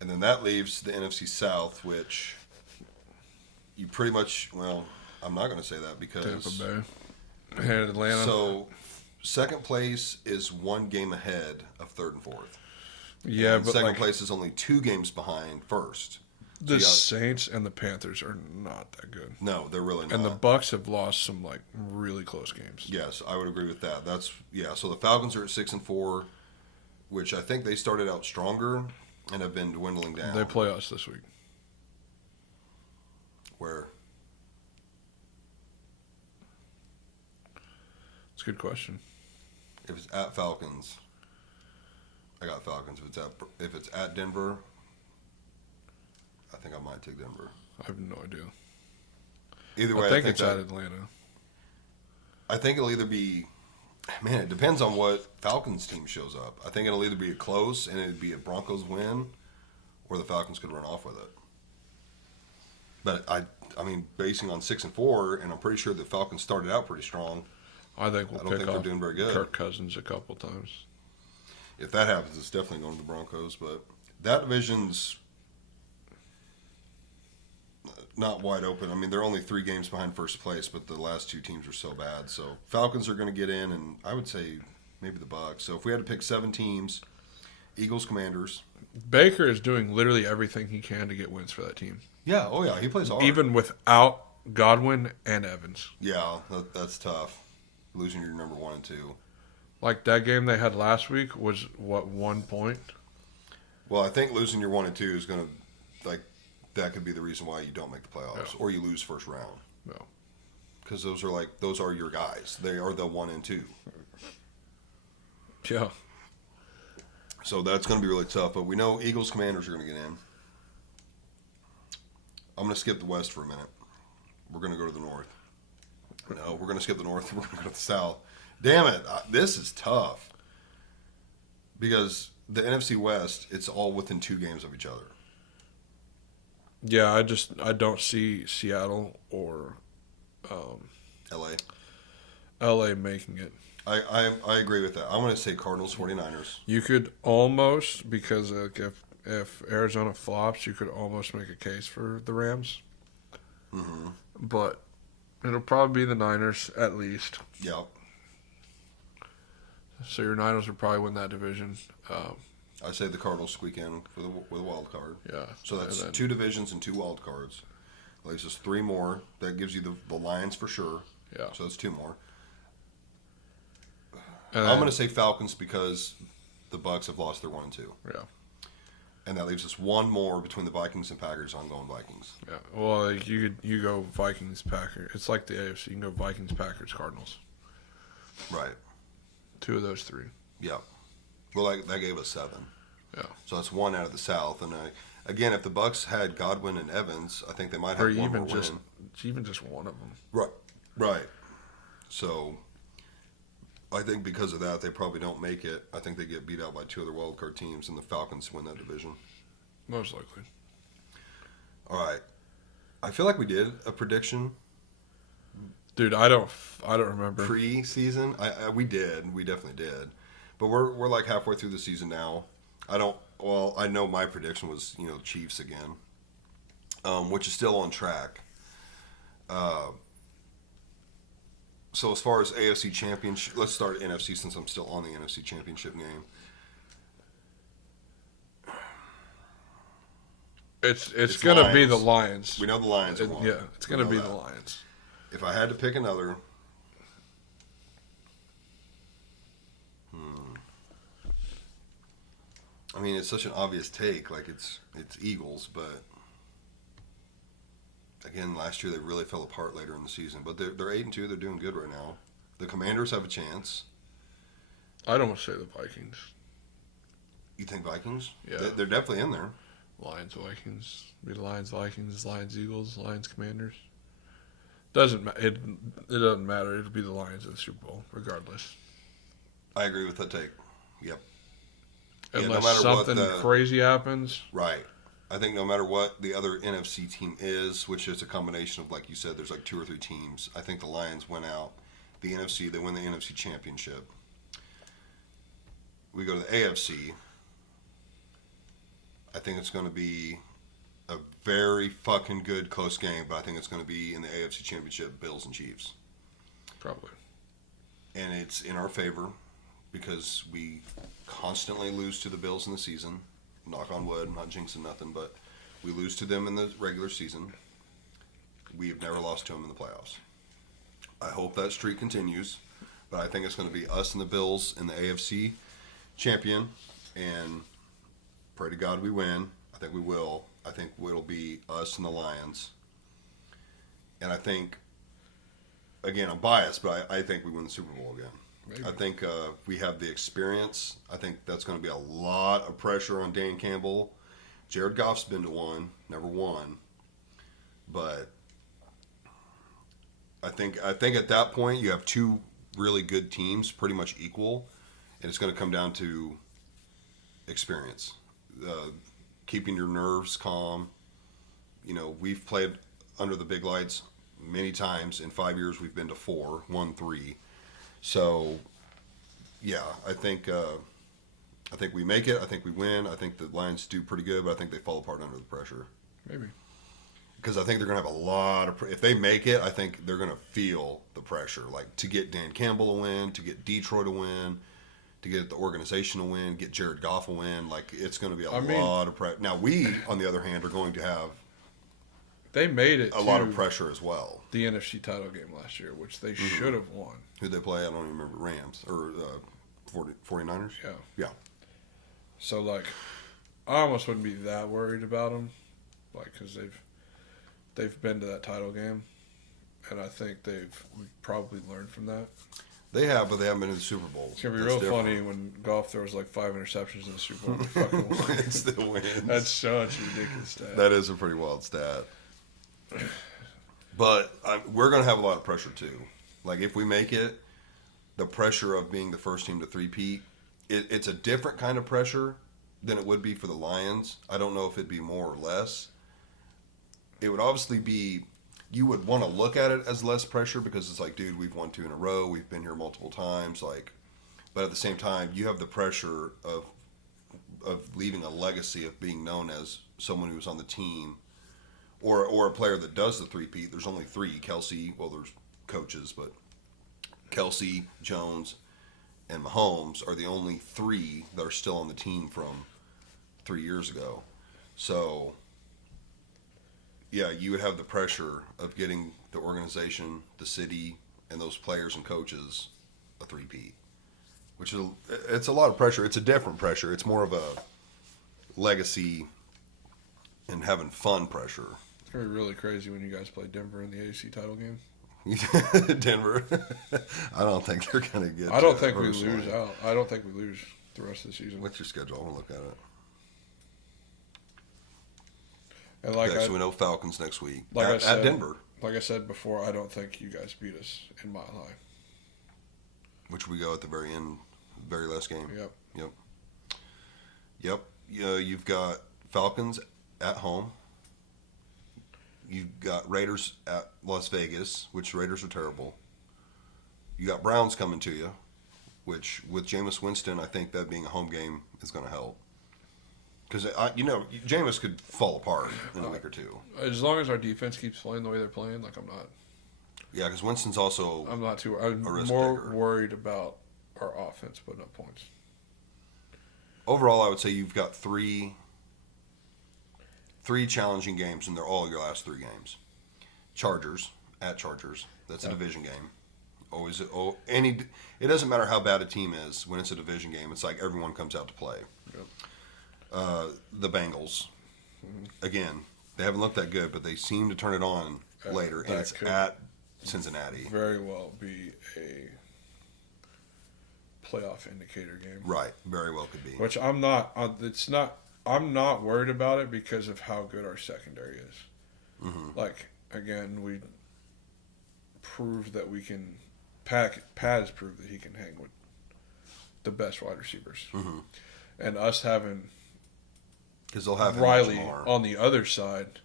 And then that leaves the NFC South, which you pretty much, well, I'm not going to say that because Tampa Bay and Atlanta. So second place is 1 game ahead of third and fourth. Yeah, and but second place is only 2 games behind first. The Saints and the Panthers are not that good. No, they're really not. And the Bucks have lost some like really close games. Yes, I would agree with that. So the Falcons are at 6-4, which I think they started out stronger and have been dwindling down. They play us this week. Where? It's a good question. If it's at Falcons, I got Falcons. If it's at Denver, I think I might take Denver. I have no idea. Either way, I think it's at Atlanta. I think it'll either be, man, it depends on what Falcons team shows up. I think it'll either be a close and it'd be a Broncos win, or the Falcons could run off with it. But I mean, basing on 6-4, and I'm pretty sure the Falcons started out pretty strong. I think we'll pick they're off doing very good. Kirk Cousins a couple times. If that happens, it's definitely going to the Broncos. But that division's not wide open. I mean, they're only 3 games behind first place, but the last 2 teams are so bad. So Falcons are going to get in, and I would say maybe the Bucs. So if we had to pick 7 teams, Eagles, Commanders. Baker is doing literally everything he can to get wins for that team. Yeah, oh yeah, he plays hard. Even without Godwin and Evans. Yeah, that's tough. Losing your number 1 and 2. Like that game they had last week was, 1 point? Well, I think losing your 1 and 2 is going to, like, that could be the reason why you don't make the playoffs or you lose first round. No. Because those are your guys. They are the 1 and 2. Yeah. So that's going to be really tough. But we know Eagles, Commanders are going to get in. I'm going to skip the West for a minute. We're going to go to the North. No, we're going to skip the North. We're going to go to the South. Damn it. This is tough. Because the NFC West, it's all within 2 games of each other. Yeah, I don't see Seattle or LA making it. I agree with that. I'm going to say Cardinals, 49ers. You could almost, because if Arizona flops, you could almost make a case for the Rams. Mm-hmm. But it'll probably be the Niners at least. Yeah. So your Niners will probably win that division. I say the Cardinals squeak in with a wild card. Yeah. So that's 2 divisions and 2 wild cards. At least it's 3 more. That gives you the Lions for sure. Yeah. So that's 2 more. And I'm going to say Falcons because the Bucs have lost their 1 and 2. Yeah. And that leaves us 1 more between the Vikings and Packers. I'm going Vikings. Yeah. Well, like you go Vikings, Packers. It's like the AFC. You can go Vikings, Packers, Cardinals. Right. 2 of those 3. Yeah. Well, that gave us 7. Yeah. So that's 1 out of the South. And again, if the Bucs had Godwin and Evans, I think they might have one more win. Even just one of them. Right. Right. So I think because of that, they probably don't make it. I think they get beat out by 2 other wildcard teams, and the Falcons win that division. Most likely. All right. I feel like we did a prediction. Dude, I don't remember. Pre-season? We did. We definitely did. But we're like halfway through the season now. I know my prediction was, Chiefs again, which is still on track. So as far as AFC Championship, let's start NFC since I'm still on the NFC Championship game. It's going to be the Lions. We know the Lions are one. Yeah, it's going to be the Lions. If I had to pick another, I mean, it's such an obvious take. Like it's Eagles, but again, last year they really fell apart later in the season. But they're 8-2. They're doing good right now. The Commanders have a chance. I'd almost say the Vikings. You think Vikings? Yeah, they're definitely in there. Lions, Vikings. Be the Lions, Vikings, Lions, Eagles, Lions, Commanders. It doesn't matter. It'll be the Lions in the Super Bowl regardless. I agree with that take. Yep. Unless no matter something what crazy happens. Right. I think no matter what the other NFC team is, which is a combination of, like you said, there's like 2 or 3 teams. I think the Lions went out. The NFC, they win the NFC championship. We go to the AFC. I think it's going to be a very fucking good close game, but I think it's going to be in the AFC championship, Bills and Chiefs. Probably. And it's in our favor because we constantly lose to the Bills in the season. Knock on wood, I'm not jinxing nothing, but we lose to them in the regular season. We have never lost to them in the playoffs. I hope that streak continues, but I think it's going to be us and the Bills in the AFC champion, and pray to God we win. I think we will. I think it'll be us and the Lions. And I think, again, I'm biased, but I think we win the Super Bowl again. Maybe. I think we have the experience. I think that's going to be a lot of pressure on Dan Campbell. Jared Goff's been to one, never won. But I think at that point you have 2 really good teams, pretty much equal, and it's going to come down to experience, keeping your nerves calm. You know, we've played under the big lights many times. In 5 years, we've been to 4, won 3. So, yeah, I think we make it. I think we win. I think the Lions do pretty good, but I think they fall apart under the pressure. Maybe. Because I think they're going to have a lot of... If they make it, I think they're going to feel the pressure. Like, to get Dan Campbell a win, to get Detroit a win, to get the organization a win, get Jared Goff a win. Like, it's going to be a lot of pressure. Now, we, on the other hand, are going to have... They made it a lot of pressure as well. The NFC title game last year, which they should have won. Who'd they play? I don't even remember. Rams or 49ers? Yeah. Yeah. So, like, I almost wouldn't be that worried about them, like, because they've been to that title game, and I think we've probably learned from that. They have, but they haven't been in the Super Bowl. It's gonna be real funny when Goff throws like 5 interceptions in the Super Bowl. And they fucking win. It still wins. That's such a ridiculous stat. That is a pretty wild stat. But we're going to have a lot of pressure too. Like, if we make it, the pressure of being the first team to three-peat, it's a different kind of pressure than it would be for the Lions. I don't know if it'd be more or less. It would obviously be, you would want to look at it as less pressure because it's like, dude, we've won 2 in a row. We've been here multiple times. Like, but at the same time, you have the pressure of leaving a legacy of being known as someone who was on the team. Or a player that does the three-peat. There's only 3. Kelsey, well, there's coaches, but Kelsey, Jones, and Mahomes are the only 3 that are still on the team from 3 years ago. So, yeah, you would have the pressure of getting the organization, the city, and those players and coaches a three-peat. Which is, it's a lot of pressure. It's a different pressure. It's more of a legacy and having fun pressure. It's going to be really crazy when you guys play Denver in the AFC title game. Denver. I don't think they're going to get. I don't think we lose out. I don't think we lose the rest of the season. What's your schedule? I want to look at it. And like so we know Falcons next week. Like at Denver. Like I said before, I don't think you guys beat us in Mile High. Which we go at the very end, very last game. Yep. You've got Falcons at home. You've got Raiders at Las Vegas, which Raiders are terrible. You got Browns coming to you, which with Jameis Winston, I think that being a home game is going to help. Because, Jameis could fall apart in a week or 2. As long as our defense keeps playing the way they're playing, like I'm not. Yeah, because Winston's also I'm not too. I'm more worried about our offense putting up points. Overall, I would say you've got three challenging games, and they're all your last 3 games. Chargers at Chargers. That's a division game. It doesn't matter how bad a team is when it's a division game. It's like everyone comes out to play. Yep. The Bengals, again, they haven't looked that good, but they seem to turn it on later, and it's at Cincinnati. Very well be a playoff indicator game. Right, very well could be. Which I'm not. I'm not worried about it because of how good our secondary is. Mm-hmm. Like, again, proved that we can. Pat has proved that he can hang with the best wide receivers, and us having because they'll have Riley Jamar on the other side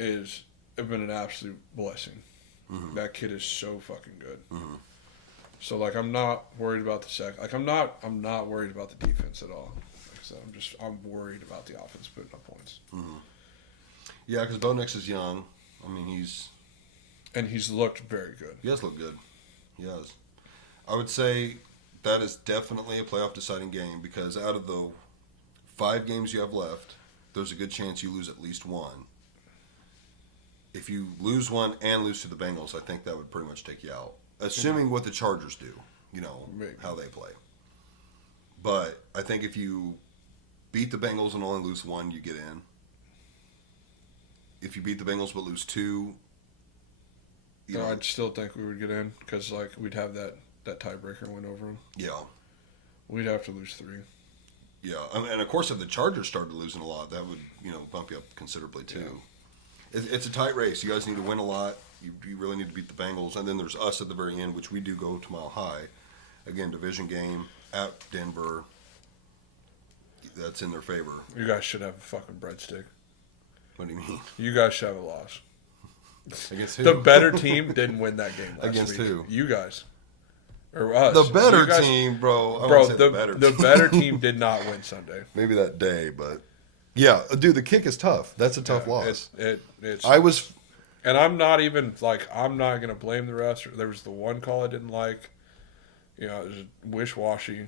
has been an absolute blessing. That kid is so fucking good. So like, I'm not worried about the sec. Like, I'm not worried about the defense at all. Like, so I'm worried about the offense putting up points. Yeah, because Bo Nix is young. I mean, he's looked very good. He has looked good. He has. I would say that is definitely a playoff deciding game because out of the 5 games you have left, there's a good chance you lose at least one. If you lose one and lose to the Bengals, I think that would pretty much take you out. Assuming what the Chargers do, how they play. But I think if you beat the Bengals and only lose one, you get in. If you beat the Bengals but lose 2, I'd still think we would get in because like we'd have that tiebreaker win over them. Yeah. We'd have to lose 3. Yeah, and of course, if the Chargers started losing a lot, that would bump you up considerably too. Yeah. It's a tight race. You guys need to win a lot. You really need to beat the Bengals, and then there's us at the very end, which we do go to Mile High. Again, division game at Denver. That's in their favor. You guys should have a fucking breadstick. What do you mean? You guys should have a loss. Against who? The better team didn't win that game last Against week. who? You guys. Or us. The better team, bro. The better team did not win Sunday. Maybe that day, but yeah, dude, the kick is tough. That's a tough loss. It's. And I'm not even I'm not gonna blame the refs. There was the one call I didn't like. It was wish-washy.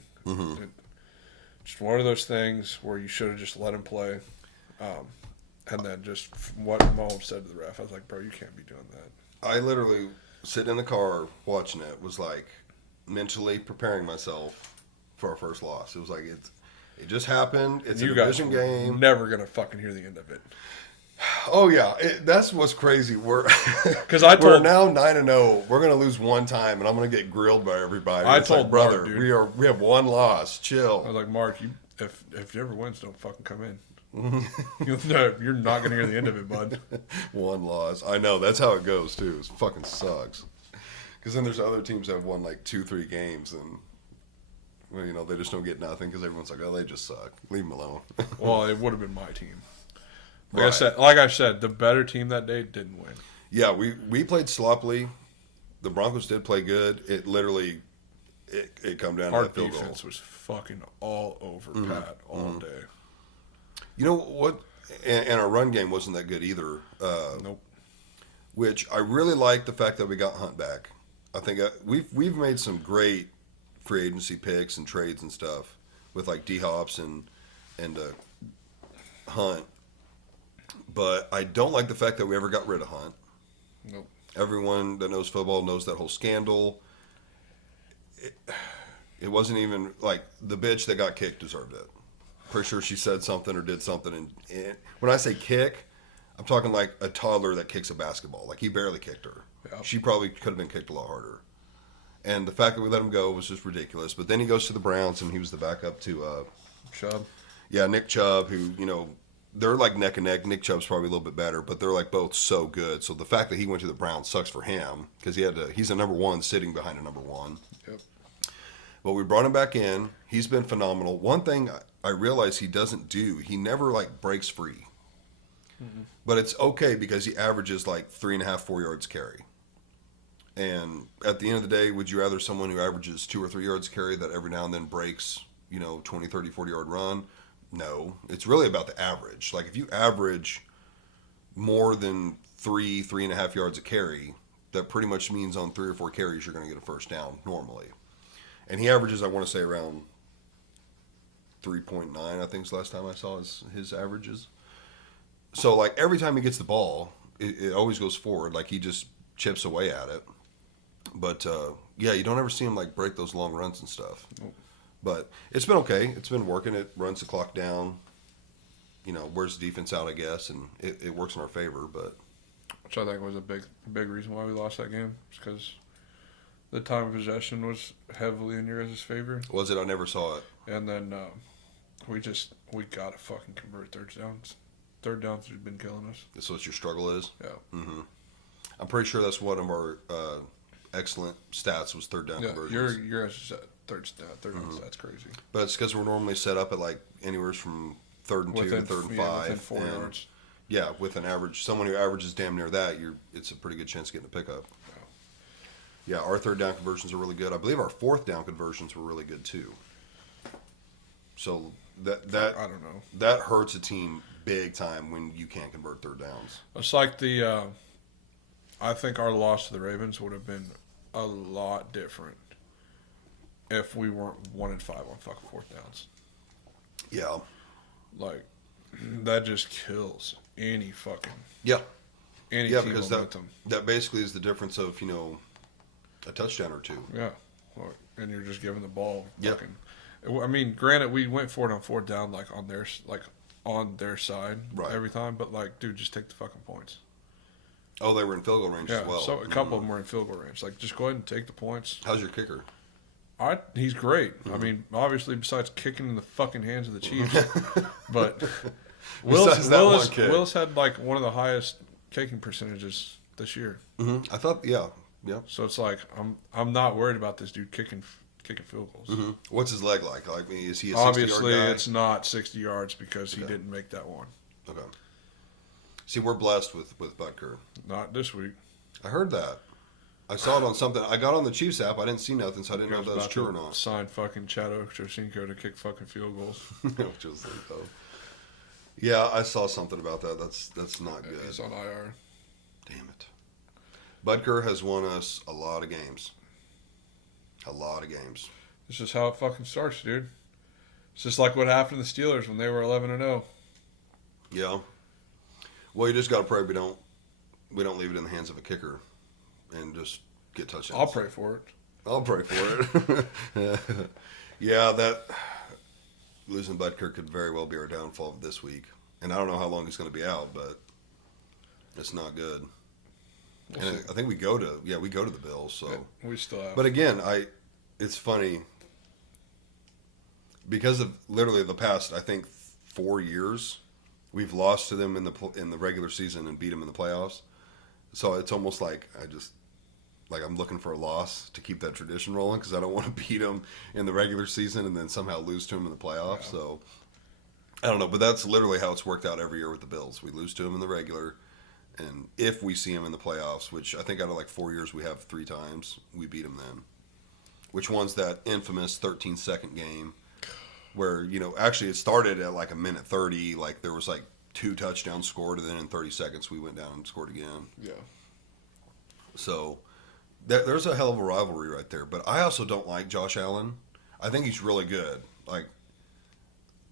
Just one of those things where you should have just let him play. And then just what Mahomes said to the ref, I was like, bro, you can't be doing that. I literally, sitting in the car watching it, was like mentally preparing myself for our first loss. It was like, it just happened. It's a division game. Never going to fucking hear the end of it. Oh, yeah. That's what's crazy. We're now 9-0. We're going to lose one time, and I'm going to get grilled by everybody. I told brother, Mark, dude, we have one loss. Chill. I was like, Mark, if you ever wins, don't fucking come in. You're not going to hear the end of it, bud. One loss. I know. That's how it goes, too. It fucking sucks. Because then there's other teams that have won 2-3 games, and they just don't get nothing because everyone's like, oh, they just suck. Leave them alone. Well, it would have been my team. Like I said, the better team that day didn't win. Yeah, we played sloppily. The Broncos did play good. It literally it come down to that field goal. Our defense was fucking all over Pat all day. You know what? And our run game wasn't that good either. Nope. Which I really like the fact that we got Hunt back. I think we've made some great free agency picks and trades and stuff with D Hops and Hunt. But I don't like the fact that we ever got rid of Hunt. Nope. Everyone that knows football knows that whole scandal. It wasn't even the bitch that got kicked deserved it. Pretty sure she said something or did something. And when I say kick, I'm talking like a toddler that kicks a basketball. He barely kicked her. Yep. She probably could have been kicked a lot harder. And the fact that we let him go was just ridiculous. But then he goes to the Browns, and he was the backup to Chubb. Yeah, Nick Chubb, who, they're neck and neck. Nick Chubb's probably a little bit better, but they're both so good. So the fact that he went to the Browns sucks for him because he's a number 1 sitting behind a number 1. Yep. But we brought him back in. He's been phenomenal. One thing I realize he doesn't do, he never breaks free. Mm-hmm. But it's okay because he averages 3.5, 4 yards carry. And at the end of the day, would you rather someone who averages 2 or 3 yards carry that every now and then breaks, 20, 30, 40 yard run? No. It's really about the average. If you average more than 3.5 yards a carry, that pretty much means on 3 or 4 carries you're going to get a first down normally. And he averages, I want to say, around 3.9, I think is the last time I saw his averages. So, every time he gets the ball, it always goes forward. He just chips away at it. But, you don't ever see him, break those long runs and stuff. Nope. But it's been okay. It's been working. It runs the clock down. Wears the defense out, I guess, and it works in our favor. But which I think was a big reason why we lost that game. It's because the time of possession was heavily in your guys' favor. Was it? I never saw it. And then we got to fucking convert third downs. Third downs have been killing us. That's what your struggle is? Yeah. Mm-hmm. I'm pretty sure that's one of our excellent stats was third down Yeah, conversions. your third down stats crazy. But it's because we're normally set up at like anywhere from 3rd and 2 to 3rd and 5. Within 4 yards. Yeah, with an average, someone who averages damn near that, it's a pretty good chance of getting a pickup. Yeah, our third down conversions are really good. I believe our fourth down conversions were really good too. So that I don't know. that hurts a team big time when you can't convert third downs. It's like I think our loss to the Ravens would have been a lot different if we weren't 1-5 on fucking fourth downs. Yeah. Like, that just kills any fucking Yeah. any Yeah, team because momentum. that basically is the difference of, a touchdown or two. Yeah, and you're just giving the ball. Yep. Fucking, I mean, granted, we went for it on fourth down, like on their side Right. every time, but like, dude, just take the fucking points. Oh, they were in field goal range Yeah, as well. so a couple of them were in field goal range. Like, just go ahead and take the points. How's your kicker? He's great. I mean, obviously, besides kicking in the fucking hands of the Chiefs, but Besides that one kick. Willis had like one of the highest kicking percentages this year. I thought, yeah. So it's like I'm not worried about this dude kicking field goals. What's his leg like? Like, is he a 60-yard Obviously, guy? it's not 60 yards because he didn't make that one. Okay. See, we're blessed with Butker. Not this week. I heard that. I saw it on something. I got on the Chiefs app. I didn't see nothing, so I didn't know if that was true or not. Sign fucking Chad Ochocinco to kick fucking field goals. Which was like, though. Yeah, I saw something about that. That's not good. He's on IR. Damn it. Butker has won us a lot of games. A lot of games. This is how it fucking starts, dude. It's just like what happened to the Steelers when they were 11-0. Yeah. Well, you just got to pray we don't leave it in the hands of a kicker and just get touchdowns. I'll pray for it. I'll pray for it. Yeah, that losing Butker could very well be our downfall this week. And I don't know how long he's going to be out, but it's not good. We'll And see. I think we go to the Bills. So, We still have. but again, it's funny because of literally the past, I think 4 years, we've lost to them in the regular season and beat them in the playoffs. So it's almost like I'm looking for a loss to keep that tradition rolling because I don't want to beat them in the regular season and then somehow lose to them in the playoffs. Yeah. So I don't know, but that's literally how it's worked out every year with the Bills. We lose to them in the regular, and if we see them in the playoffs, which I think out of like 4 years we have 3 times, we beat them then. Which one's that infamous 13-second game where, actually it started at like a minute 30, like there was like 2 touchdowns scored, and then in 30 seconds we went down and scored again. Yeah. So there's a hell of a rivalry right there. But I also don't like Josh Allen. I think he's really good.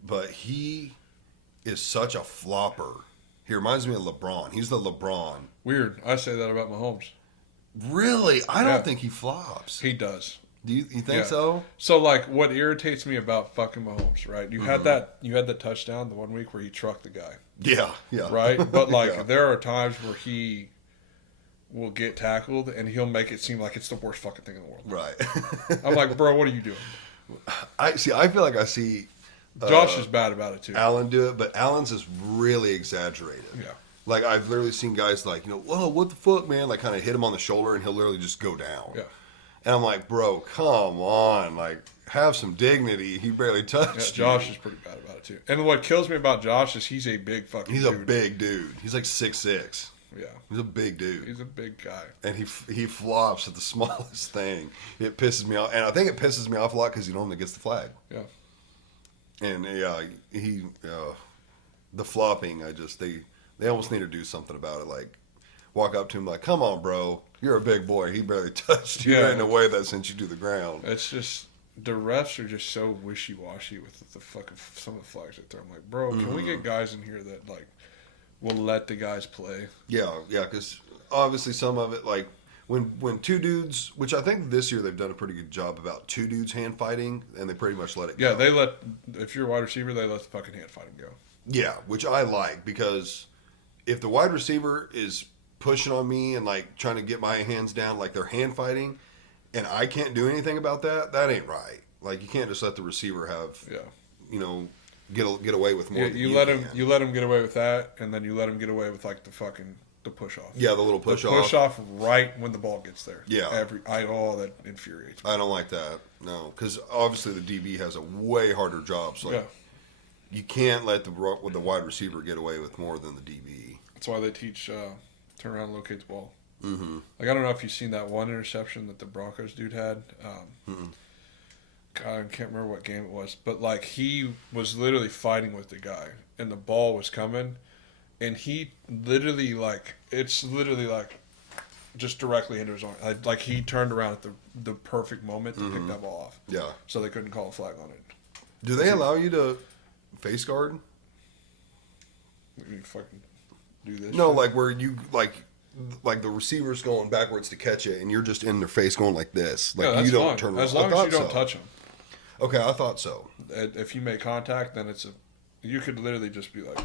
But he is such a flopper. He reminds me of LeBron. He's the LeBron. Weird. I say that about Mahomes. Really? I Yeah. don't think he flops. He does. Do you think Yeah. so? So like, what irritates me about fucking Mahomes, right? You had that touchdown the one week where he trucked the guy, Yeah. right? But like, Yeah. there are times where he will get tackled and he'll make it seem like it's the worst fucking thing in the world. Right. I'm like, bro, what are you doing? I feel like I see Josh is bad about it too. Allen do it, but Allen's is really exaggerated. Yeah. Like, I've literally seen guys like, whoa, what the fuck, man? Like, kind of hit him on the shoulder, and he'll literally just go down. Yeah. And I'm like, bro, come on. Like, have some dignity. He barely Yeah, touched Josh you. is pretty bad about it too. And what kills me about Josh is he's a big fucking He's a dude. big dude. He's like 6'6". Yeah. He's a big dude. He's a big guy. And he flops at the smallest thing. It pisses me off. And I think it pisses me off a lot because he normally gets the flag. Yeah. And, yeah, the flopping, they almost need to do something about it. Like, walk up to him like, come on, bro. You're a big boy. He barely touched you Yeah. in a way that sent you to the ground. It's just the refs are just so wishy-washy with the fucking some of the flags that they're. I'm like, bro, can we get guys in here that like will let the guys play? Yeah, because obviously some of it, like, when 2 dudes, which I think this year they've done a pretty good job about 2 dudes hand fighting, and they pretty much let it go. Yeah, they let, if you're a wide receiver, they let the fucking hand fighting go. Yeah, which I like, because if the wide receiver is pushing on me and like trying to get my hands down like they're hand fighting, and I can't do anything about that, that ain't right. Like, you can't just let the receiver have, get away with more. Yeah, than you let him get away with that, and then you let him get away with like the fucking the push off. Yeah, the little push off. Push off right when the ball gets there. Yeah. That infuriates me. I don't like that. No, because obviously the DB has a way harder job. So like, you can't let the wide receiver get away with more than the DB. That's why they teach turn around and locate the ball. Mm-hmm. Like, I don't know if you've seen that one interception that the Broncos dude had. God, I can't remember what game it was, but like he was literally fighting with the guy, and the ball was coming, and he literally it's literally just directly into his arm. Like he turned around at the perfect moment to pick that ball off. Yeah. So they couldn't call a flag on it. Do they allow you to face guard? You fucking do this? No, shit? like where you like the receiver's going backwards to catch it, and you're just in their face going like this. Like that's you don't fine. turn around. As long as you don't touch them. Okay, I thought so. If you make contact, then you could literally just be like,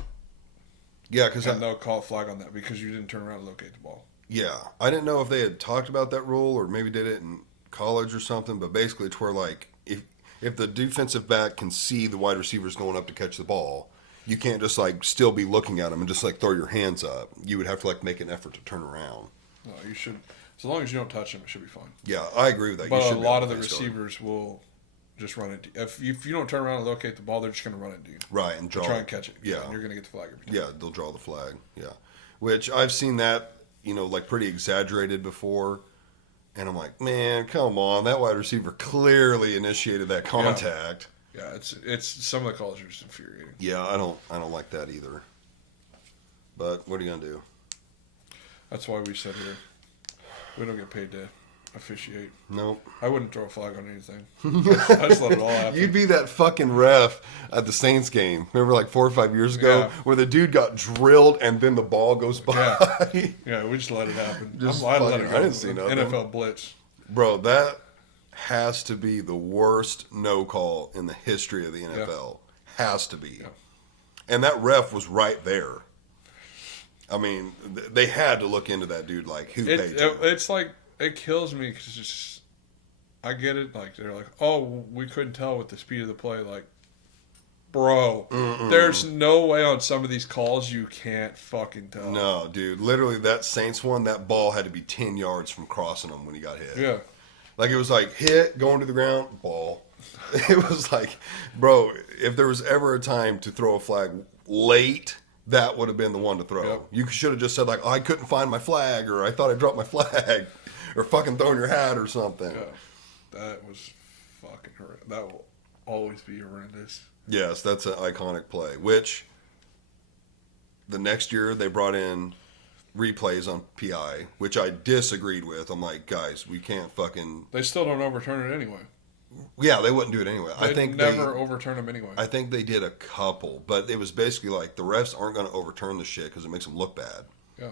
yeah, because they'll call a flag on that because you didn't turn around and locate the ball. Yeah, I didn't know if they had talked about that rule or maybe did it in college or something. But basically, it's where like if the defensive back can see the wide receivers going up to catch the ball, you can't just like still be looking at them and just like throw your hands up. You would have to like make an effort to turn around. No, you should. As long as you don't touch them, it should be fine. Yeah, I agree with that. But you a should lot of the receivers will just run into you. If you don't turn around and locate the ball, they're just going to run into you. Right, and try and catch it. Yeah. And you're going to get the flag every time. Yeah, they'll draw the flag. Yeah. Which I've seen that, like pretty exaggerated before. And I'm like, man, come on. That wide receiver clearly initiated that contact. Yeah, it's some of the calls are just infuriating. Yeah, I don't like that either. But what are you going to do? That's why we sit here. We don't get paid to officiate. Nope. I wouldn't throw a flag on anything. I just let it all happen. You'd be that fucking ref at the Saints game. Remember like 4 or 5 years ago where the dude got drilled and then the ball goes by? Yeah, we just let it happen. Just I let it go. I didn't see nothing. NFL blitz. Bro, that has to be the worst no call in the history of the NFL. Has to be. Yeah. And that ref was right there. I mean, they had to look into that dude like, who paid you? It's like, it kills me because I get it. Like, they're like, oh, we couldn't tell with the speed of the play. Like, bro, there's no way on some of these calls you can't fucking tell. No, dude. Literally, that Saints one, that ball had to be 10 yards from crossing him when he got hit. Yeah. Like, it was like, hit, going to the ground, ball. It was like, bro, if there was ever a time to throw a flag late, that would have been the one to throw. Yep. You should have just said, like, oh, I couldn't find my flag, or I thought I dropped my flag, or fucking throwing your hat or something. Yeah. That was fucking horrendous. That will always be horrendous. Yes, that's an iconic play, which the next year they brought in replays on PI, which I disagreed with. I'm like, guys, we can't fucking... They still don't overturn it anyway. Yeah, they wouldn't do it anyway. I think never overturn them anyway. I think they did a couple, but it was basically like the refs aren't going to overturn the shit because it makes them look bad. Yeah.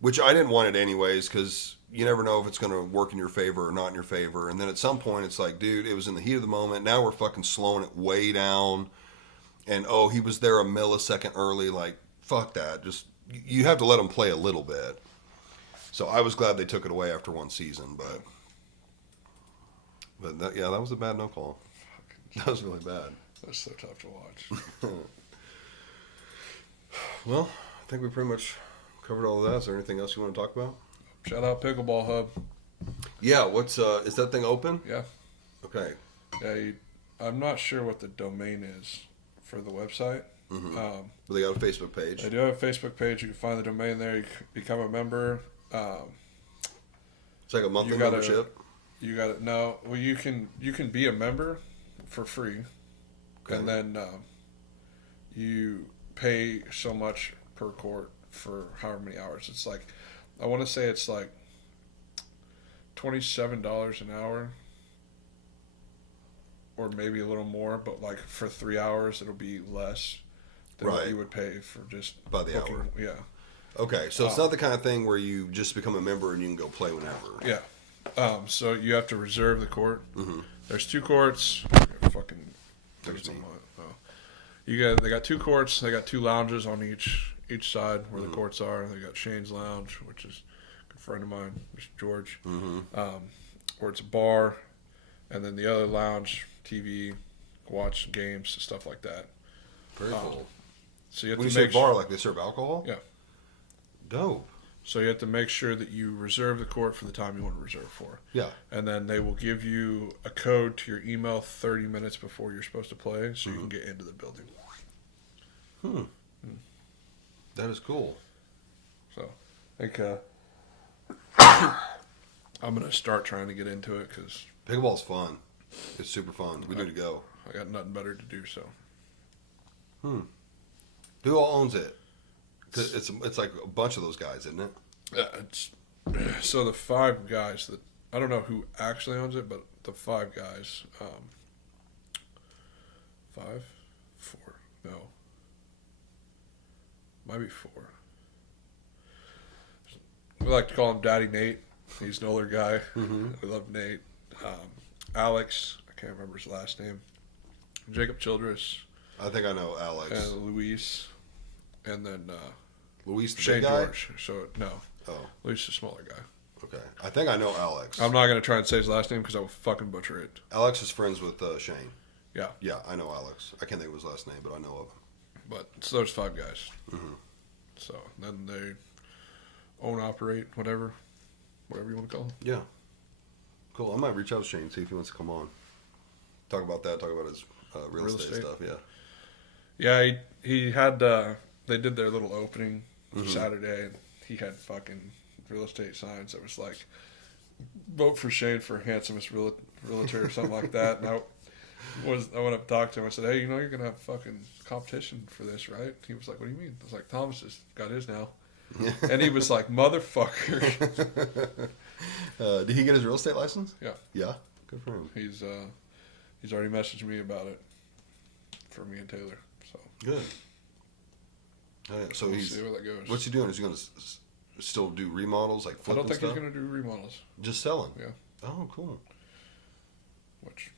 Which I didn't want it anyways because you never know if it's going to work in your favor or not in your favor. And then at some point it's like, dude, it was in the heat of the moment. Now we're fucking slowing it way down. And, oh, he was there a millisecond early. Like, fuck that. Just, you have to let him play a little bit. So I was glad they took it away after one season, but that was a bad no call. That was really bad. That's so tough to watch. Well, I think we pretty much covered all of that. Is there anything else you want to talk about? Shout out Pickleball Hub. Yeah, what's is that thing open? Yeah. Okay. Yeah, I'm not sure what the domain is for the website. Mm-hmm. But they got a Facebook page. They do have a Facebook page. You can find the domain there. You can become a member. It's like a monthly membership. You got it. No, well, you can be a member for free, and then you pay so much per court for however many hours. It's like, I want to say it's like $27 an hour, or maybe a little more. But like for 3 hours, it'll be less than what you would pay for just by the booking. hour. Yeah. Okay, so it's not the kind of thing where you just become a member and you can go play whenever. Yeah. So you have to reserve the court. Mm-hmm. There's 2 courts. Fucking. They got 2 courts. They got 2 lounges on each side where the courts are. They got Shane's Lounge, which is a good friend of mine, Mr. George, where it's a bar, and then the other lounge, TV, watch games, stuff like that. Very cool. So you have when to you make say bar, like they serve alcohol? Yeah. Dope. So you have to make sure that you reserve the court for the time you want to reserve for. Yeah. And then they will give you a code to your email 30 minutes before you're supposed to play so you can get into the building. That is cool. So I think I'm going to start trying to get into it because Pickleball's fun. It's super fun. We need to go. I got nothing better to do. So Who all owns it? 'Cause it's like a bunch of those guys, isn't it? it's so the 5 guys that I don't know who actually owns it, but the 5 guys, 5, 4, no, might be 4. We like to call him Daddy Nate. He's an older guy. We love Nate. Alex, I can't remember his last name. Jacob Childress I think I know Alex. and Luis, and then Luis, the Shane big guy? George. So no, Oh, Luis is a smaller guy. okay. I think I know Alex. I'm not gonna try and say his last name because I will fucking butcher it. Alex is friends with Shane. Yeah. Yeah, I know Alex. I can't think of his last name, but I know of him. But it's those 5 guys. So then they own, operate, whatever you want to call them. Yeah. Cool. I might reach out to Shane, see if he wants to come on. Talk about that. Talk about his real estate stuff. Yeah. Yeah, he had. They did their little opening Saturday, and he had fucking real estate signs that was like, "Vote for Shane for handsomest realtor" or something like that. And I went up and talked to him. I said, "Hey, you're gonna have fucking competition for this, right?" He was like, "What do you mean?" I was like, "Thomas has got his now." And he was like, "Motherfucker." Did he get his real estate license? Yeah. Yeah. Good for him. He's already messaged me about it for me and Taylor. So Good. Oh, yeah. So we'll see where that goes. what's he doing? Is he going to still do remodels, like I flip don't and think stuff? he's gonna do remodels. Just selling. Yeah. Oh, cool. Which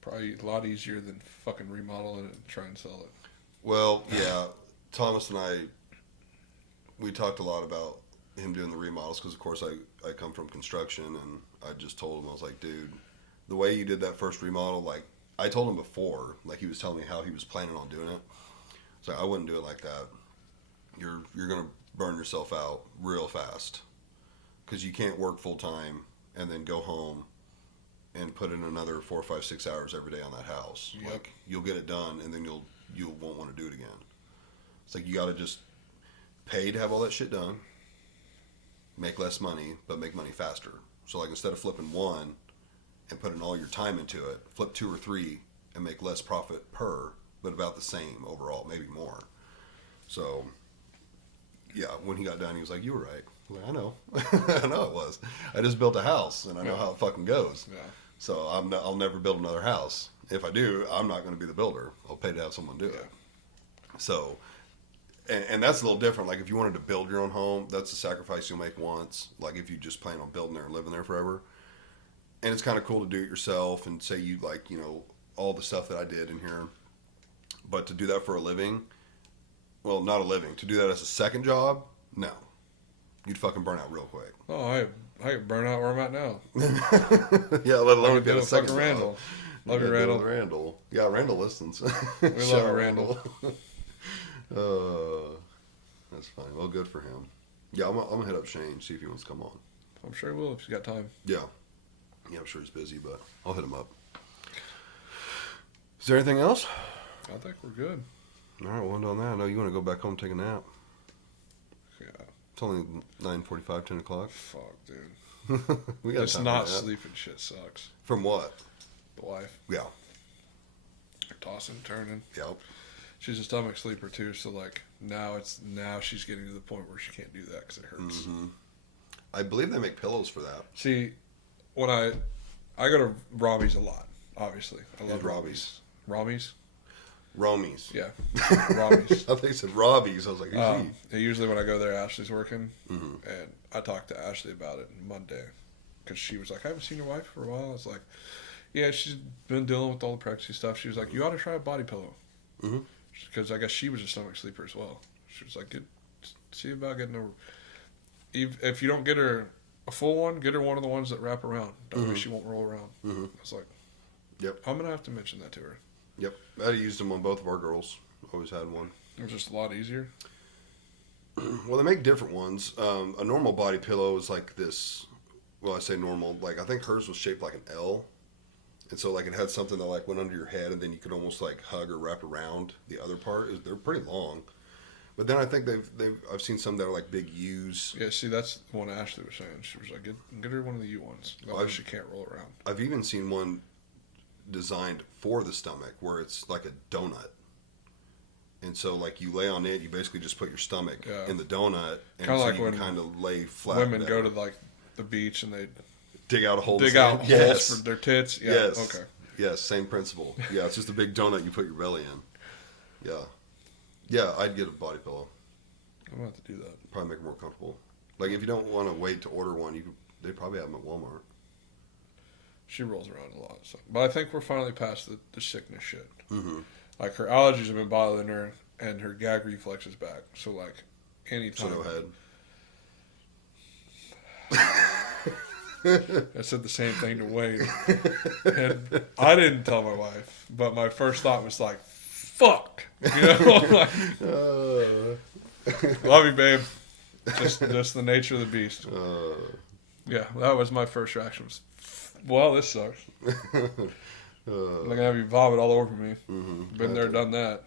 probably a lot easier than fucking remodeling it and try and sell it. Well, yeah. Thomas and I, we talked a lot about him doing the remodels because, of course, I come from construction, and I just told him, I was like, dude, the way you did that first remodel, like, I told him before, like, he was telling me how he was planning on doing it. So I wouldn't do it like that. You're going to burn yourself out real fast because you can't work full time and then go home and put in another 4, 5, 6 hours every day on that house. Yep. Like, you'll get it done, and then you won't want to do it again. It's like you got to just pay to have all that shit done, make less money, but make money faster. So, like, instead of flipping one and putting all your time into it, flip 2 or 3 and make less profit per, but about the same overall, maybe more. So, yeah, when he got done, he was like, "You were right." I'm like, I know. I know it was. I just built a house, and I know how it fucking goes. Yeah. So I'll never build another house. If I do, I'm not going to be the builder. I'll pay to have someone do it. So, and that's a little different. Like, if you wanted to build your own home, that's a sacrifice you'll make once. Like, if you just plan on building there and living there forever. And it's kind of cool to do it yourself and say you, like, all the stuff that I did in here. But to do that for a living, well, not a living. To do that as a second job, no. You'd fucking burn out real quick. Oh, I get burnt out where I'm at now. Yeah, let alone Love get a second job. Randall. Love you, Randall. Randall. Yeah, Randall listens. We love you, Randall. That's fine. Well, good for him. Yeah, I'm gonna hit up Shane, see if he wants to come on. I'm sure he will if he's got time. Yeah. Yeah, I'm sure he's busy, but I'll hit him up. Is there anything else? I think we're good. All right, well, on that, I know you want to go back home and take a nap. Yeah. It's only 9:45, 10 o'clock. Fuck, dude. We got It's time not for that. sleeping shit sucks. From what? The wife. Yeah. Tossing, turning. Yep. She's a stomach sleeper too, so like now she's getting to the point where she can't do that because it hurts. Mm-hmm. I believe they make pillows for that. See, when I go to Robbie's a lot, obviously. I love Robbie's? Robbie's? Romies. Yeah. Robbie's. I think you said Robbie's. I was like, who's he? Usually when I go there, Ashley's working, Mhm. and I talked to Ashley about it Monday because she was like, "I haven't seen your wife for a while." I was like, "Yeah, she's been dealing with all the pregnancy stuff." She was like, "You ought to try a body pillow," because I guess she was a stomach sleeper as well. She was like, "See about getting her. If you don't get her a full one, get her one of the ones that wrap around. That way she won't roll around." I was like, "Yep, I'm gonna have to mention that to her." Yep, I used them on both of our girls. Always had one. It was just a lot easier. Well, they make different ones. A normal body pillow is like this. Well, I say normal. Like I think hers was shaped like an L, and so like it had something that like went under your head, and then you could almost like hug or wrap around the other part. They're pretty long. But then I think I've seen some that are like big U's. Yeah, see, that's the one Ashley was saying. She was like, get her one of the U ones. Otherwise she can't roll around. I've even seen one designed for the stomach where it's like a donut. And so, like, you lay on it, you basically just put your stomach in the donut, and kind of so like you when can kind of lay flat. Women go to like the beach and they dig out a hole. Dig out holes for their tits. Yeah. Yes. Okay. Yes. Same principle. Yeah. It's just a big donut you put your belly in. Yeah. Yeah. I'd get a body pillow. I'm gonna have to do that. Probably make it more comfortable. Like if you don't want to wait to order one, they probably have them at Walmart. She rolls around a lot, so. But I think we're finally past the sickness shit. Mm-hmm. Like her allergies have been bothering her, and her gag reflex is back. So like, anytime. So no head. I said the same thing to Wade, and I didn't tell my wife, but my first thought was like, "Fuck," you know. Love you, babe. Just the nature of the beast. Yeah, that was my first reaction. Was, well, this sucks. I'm gonna have you vomit all over me. Mm-hmm. Been there, done that.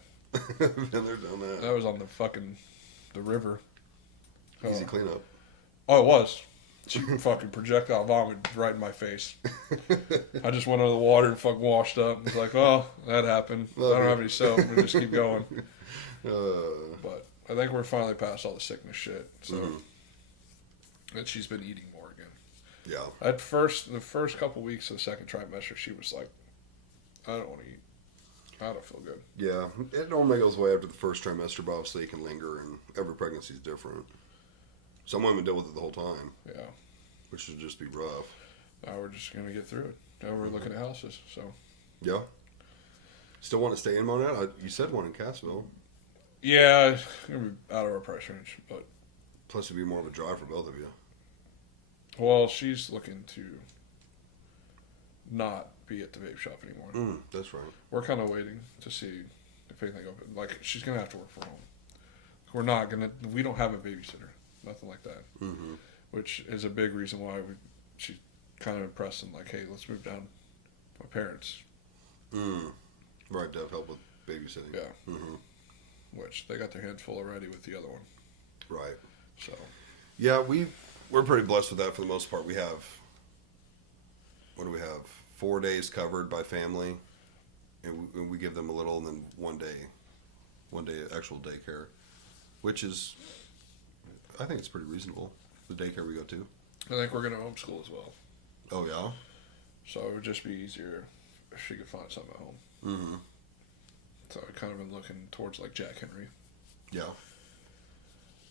Been there, done that. That was on the river. Easy cleanup. Oh, it was. She fucking projectile vomit right in my face. I just went under the water and fucking washed up. I was like, well, that happened. I don't have any soap. I'm gonna just keep going. But I think we're finally past all the sickness shit. So, and she's been eating more again. Yeah. The first couple weeks of the second trimester, she was like, I don't want to eat. I don't feel good. Yeah, it normally goes away after the first trimester, but obviously it can linger, and every pregnancy is different. Some women deal with it the whole time. Yeah. Which would just be rough. Now we're just going to get through it. Now we're looking at houses, so. Yeah. Still want to stay in Monette? You said one in Cassville. Yeah, it's going to be out of our price range, but. Plus it'd be more of a drive for both of you. Well, she's looking to not be at the vape shop anymore. That's right. We're kind of waiting to see if anything opens. Like, she's going to have to work from home. We don't have a babysitter. Nothing like that. Mm-hmm. Which is a big reason why she's kind of impressed and like, hey, let's move down. My parents. Right, to have help with babysitting. Yeah. Mm-hmm. Which they got their hands full already with the other one. Right. So. Yeah, we're pretty blessed with that for the most part. We have, what do we have? 4 days covered by family, and we give them a little, and then one day actual daycare, which is, I think it's pretty reasonable. The daycare we go to. I think we're going to homeschool as well. Oh yeah. So it would just be easier if she could find something at home. Mm-hmm. So I've kind of been looking towards like Jack Henry. Yeah.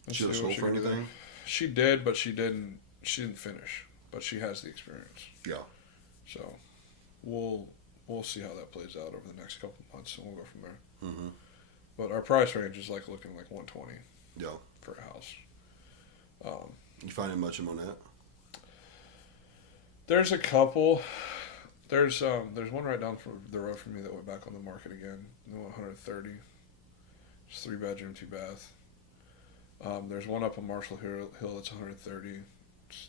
Let's She go to see school what for can do there. anything? She did, but she didn't finish. But she has the experience. Yeah. So we'll see how that plays out over the next couple of months, and we'll go from there. Mm-hmm. But our price range is like looking like 120. Yeah. For a house. You finding much in Monette? There's a couple. There's one right down the road from me that went back on the market again. 130. It's 3-bedroom, 2-bath. There's one up on Marshall Hill that's 130. It's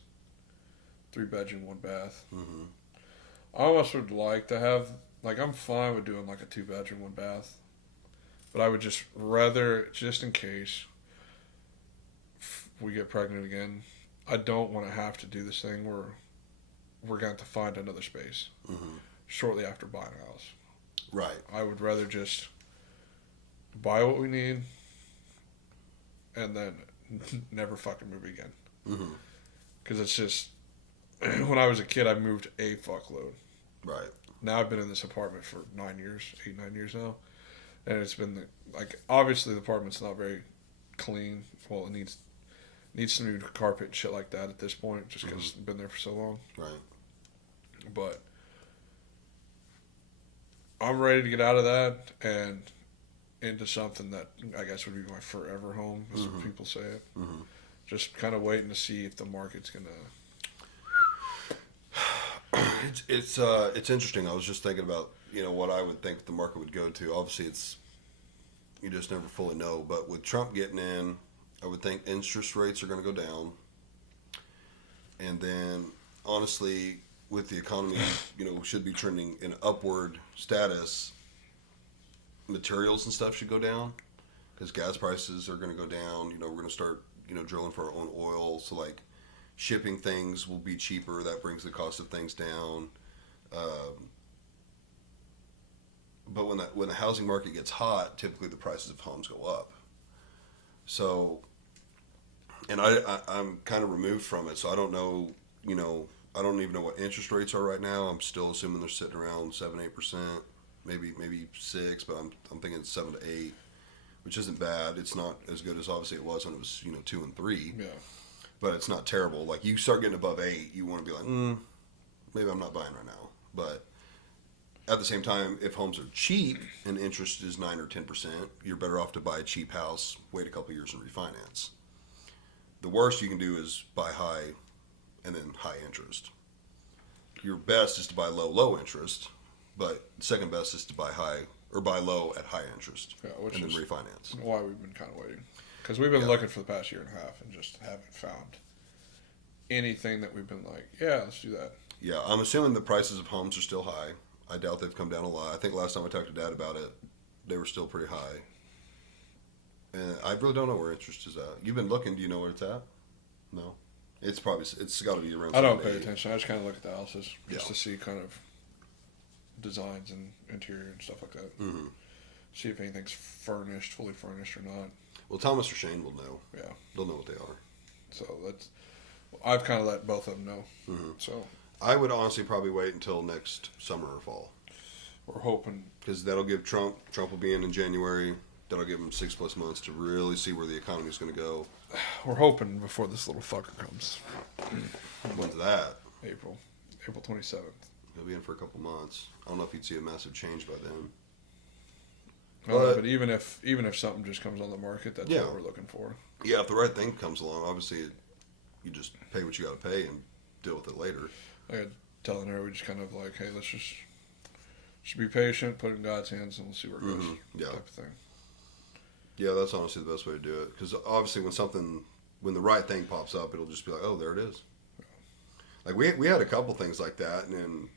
3-bedroom, 1-bath. Mm-hmm. I almost would like to have, like, I'm fine with doing like a 2-bedroom, 1-bath, but I would just rather, just in case we get pregnant again, I don't want to have to do this thing where we're going to find another space shortly after buying a house. Right. I would rather just buy what we need and then never fucking move again. Because it's just, when I was a kid, I moved a fuckload. Right. Now I've been in this apartment for 9 years now. And it's been, obviously the apartment's not very clean. Well, it needs some new carpet and shit like that at this point, just because it's been there for so long. Right. But I'm ready to get out of that and into something that I guess would be my forever home, as people say it. Just kind of waiting to see if the market's gonna. It's interesting. I was just thinking about what I would think the market would go to. Obviously, you just never fully know. But with Trump getting in, I would think interest rates are going to go down. And then, honestly, with the economy, should be trending in upward status, materials and stuff should go down because gas prices are going to go down. We're going to start, drilling for our own oil. So, like, shipping things will be cheaper. That brings the cost of things down. But when the housing market gets hot, typically the prices of homes go up. So, and I'm kind of removed from it, so I don't know, I don't even know what interest rates are right now. I'm still assuming they're sitting around 7-8%, maybe 6, but I'm thinking 7 to 8, which isn't bad. It's not as good as obviously it was when it was 2 and 3. Yeah. But it's not terrible. Like, you start getting above 8, you want to be like, maybe I'm not buying right now. But at the same time, if homes are cheap and interest is 9 or 10%, you're better off to buy a cheap house, wait a couple years and refinance. The worst you can do is buy high and then high interest. Your best is to buy low interest, but second best is to buy high or buy low at high interest, which and then is refinance. why we've been kind of waiting. Because we've been looking for the past year and a half and just haven't found anything that we've been like, yeah, let's do that. Yeah, I'm assuming the prices of homes are still high. I doubt they've come down a lot. I think last time I talked to Dad about it, they were still pretty high. And I really don't know where interest is at. You've been looking. Do you know where it's at? No. It's got to be around. I don't pay attention. I just kind of look at the houses just Yeah. to see kind of designs and interior and stuff like that. Mm-hmm. See if anything's furnished, fully furnished or not. Well, Thomas or Shane will know. Yeah. They'll know what they are. So I've kind of let both of them know. Mm-hmm. So I would honestly probably wait until next summer or fall. we're hoping. Because that'll give Trump will be in January. That'll give him 6+ months to really see where the economy is going to go. We're hoping before this little fucker comes. When's that? April 27th. He'll be in for a couple months. I don't know if you'd see a massive change by then. But even if something just comes on the market, that's what we're looking for. Yeah, if the right thing comes along, obviously you just pay what you got to pay and deal with it later. I was telling her, we just kind of like, hey, let's just be patient, put it in God's hands, and we'll see where it goes. Yeah. Type of thing. Yeah, that's honestly the best way to do it. Because obviously when the right thing pops up, it'll just be like, oh, there it is. Like we had a couple things like that, and then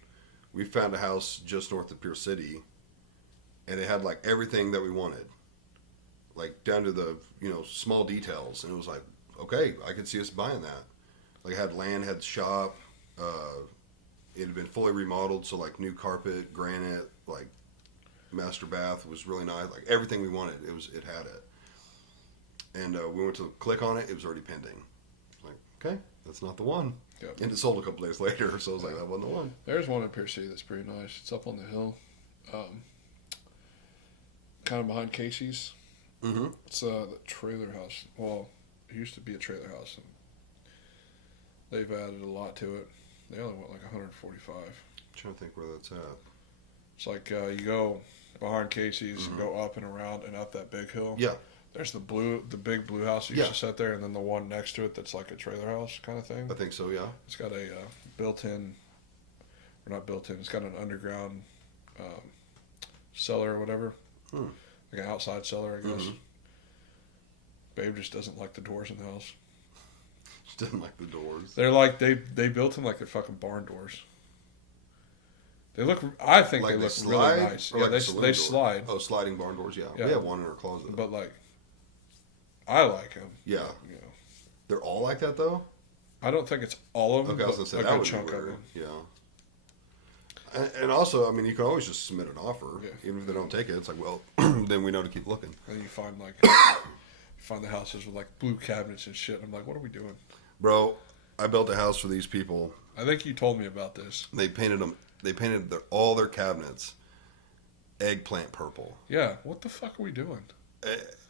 we found a house just north of Pierce City, and it had like everything that we wanted, like down to the small details, and it was like, okay, I could see us buying that. Like it had land, had shop, it had been fully remodeled, so like new carpet, granite, like master bath was really nice, like everything we wanted, it had it. And we went to click on it, it was already pending. Like, okay, that's not the one. Yep. And it sold a couple days later, so I was like, that wasn't the one. There's one in Pierce City that's pretty nice. It's up on the hill, kind of behind Casey's. Mm-hmm. It's the trailer house. Well, it used to be a trailer house, and they've added a lot to it. They only went like 145. I'm trying to think where that's at. It's like you go behind Casey's and go up and around and up that big hill. Yeah. There's the big blue house you used to sit there, and then the one next to it that's like a trailer house kind of thing. I think so, yeah. It's got a built-in, or not built-in. It's got an underground cellar or whatever, like an outside cellar, I guess. Mm-hmm. Babe just doesn't like the doors in the house. Just didn't like the doors. They're like they built them like they're fucking barn doors. They look. I think Like they look slide, really nice. or Yeah, like a saloon they door? slide. Oh, sliding barn doors, yeah. Yeah. We have one in our closet. But like, I like them. Yeah. You know, They're all like that, though? I don't think it's all of them. Okay, I was but going to say, a that good would chunk be of weird. them. Yeah. And also, I mean, you can always just submit an offer. Yeah. Even if they don't take it, it's like, well, then we know to keep looking. And you find like, the houses with like blue cabinets and shit. I'm like, what are we doing? Bro, I built a house for these people. I think you told me about this. They painted all their cabinets eggplant purple. Yeah, what the fuck are we doing?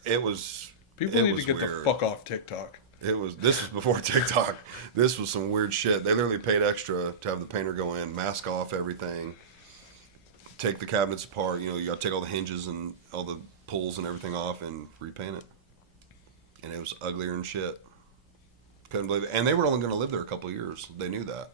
It was People it need was to get weird. the fuck off TikTok. This was before TikTok. This was some weird shit. They literally paid extra to have the painter go in, mask off everything, take the cabinets apart. You got to take all the hinges and all the pulls and everything off and repaint it. And it was uglier than shit. Couldn't believe it. And they were only going to live there a couple of years. They knew that.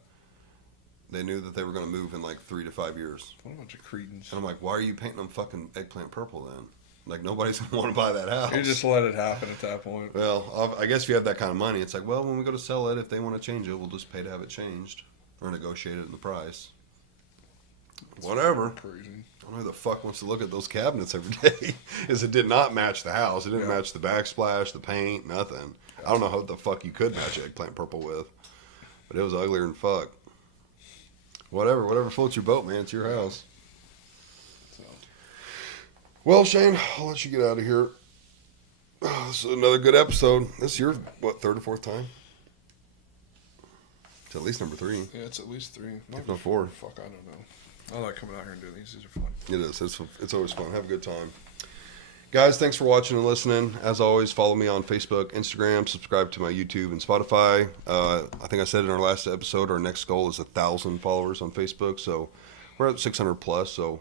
They knew that they were going to move in like 3 to 5 years. What a bunch of cretins. And I'm like, why are you painting them fucking eggplant purple then? Like, nobody's going to want to buy that house. You just let it happen at that point. Well, I guess if you have that kind of money, it's like, well, when we go to sell it, if they want to change it, we'll just pay to have it changed or negotiate it in the price. Whatever. Crazy. I don't know who the fuck wants to look at those cabinets every day. Is it did not match the house. It didn't match the backsplash, the paint, nothing. I don't know how the fuck you could match eggplant purple with, but it was uglier than fuck. Whatever floats your boat, man. It's your house. So. Well, Shane, I'll let you get out of here. Oh, this is another good episode. This is your, third or fourth time? It's at least number 3. Yeah, it's at least 3. If not 4. Fuck, I don't know. I like coming out here and doing these. These are fun. It is. It's always fun. Have a good time. Guys, thanks for watching and listening. As always, follow me on Facebook, Instagram, subscribe to my YouTube and Spotify. I think I said in our last episode, our next goal is 1,000 followers on Facebook. So we're at 600 plus. So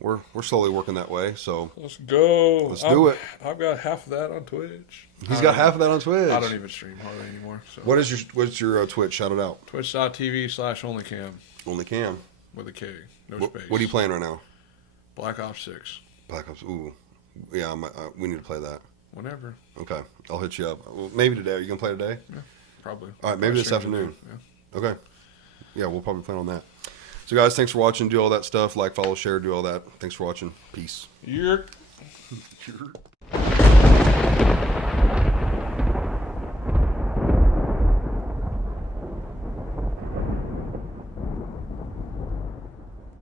we're slowly working that way. So let's go. Let's do it. I've got half of that on Twitch. He's got half of that on Twitch. I don't even stream hardly anymore. So. What's your Twitch? Shout it out. Twitch.tv/onlycam. Only Cam. With a K. No space. What are you playing right now? Black Ops 6. Black Ops. Ooh. Yeah, we need to play that. Whenever. Okay. I'll hit you up. Well, maybe today. Are you going to play today? Yeah, probably. All right, maybe this afternoon. Yeah. Okay. Yeah, we'll probably plan on that. So, guys, thanks for watching. Do all that stuff. Like, follow, share, do all that. Thanks for watching. Peace. You're...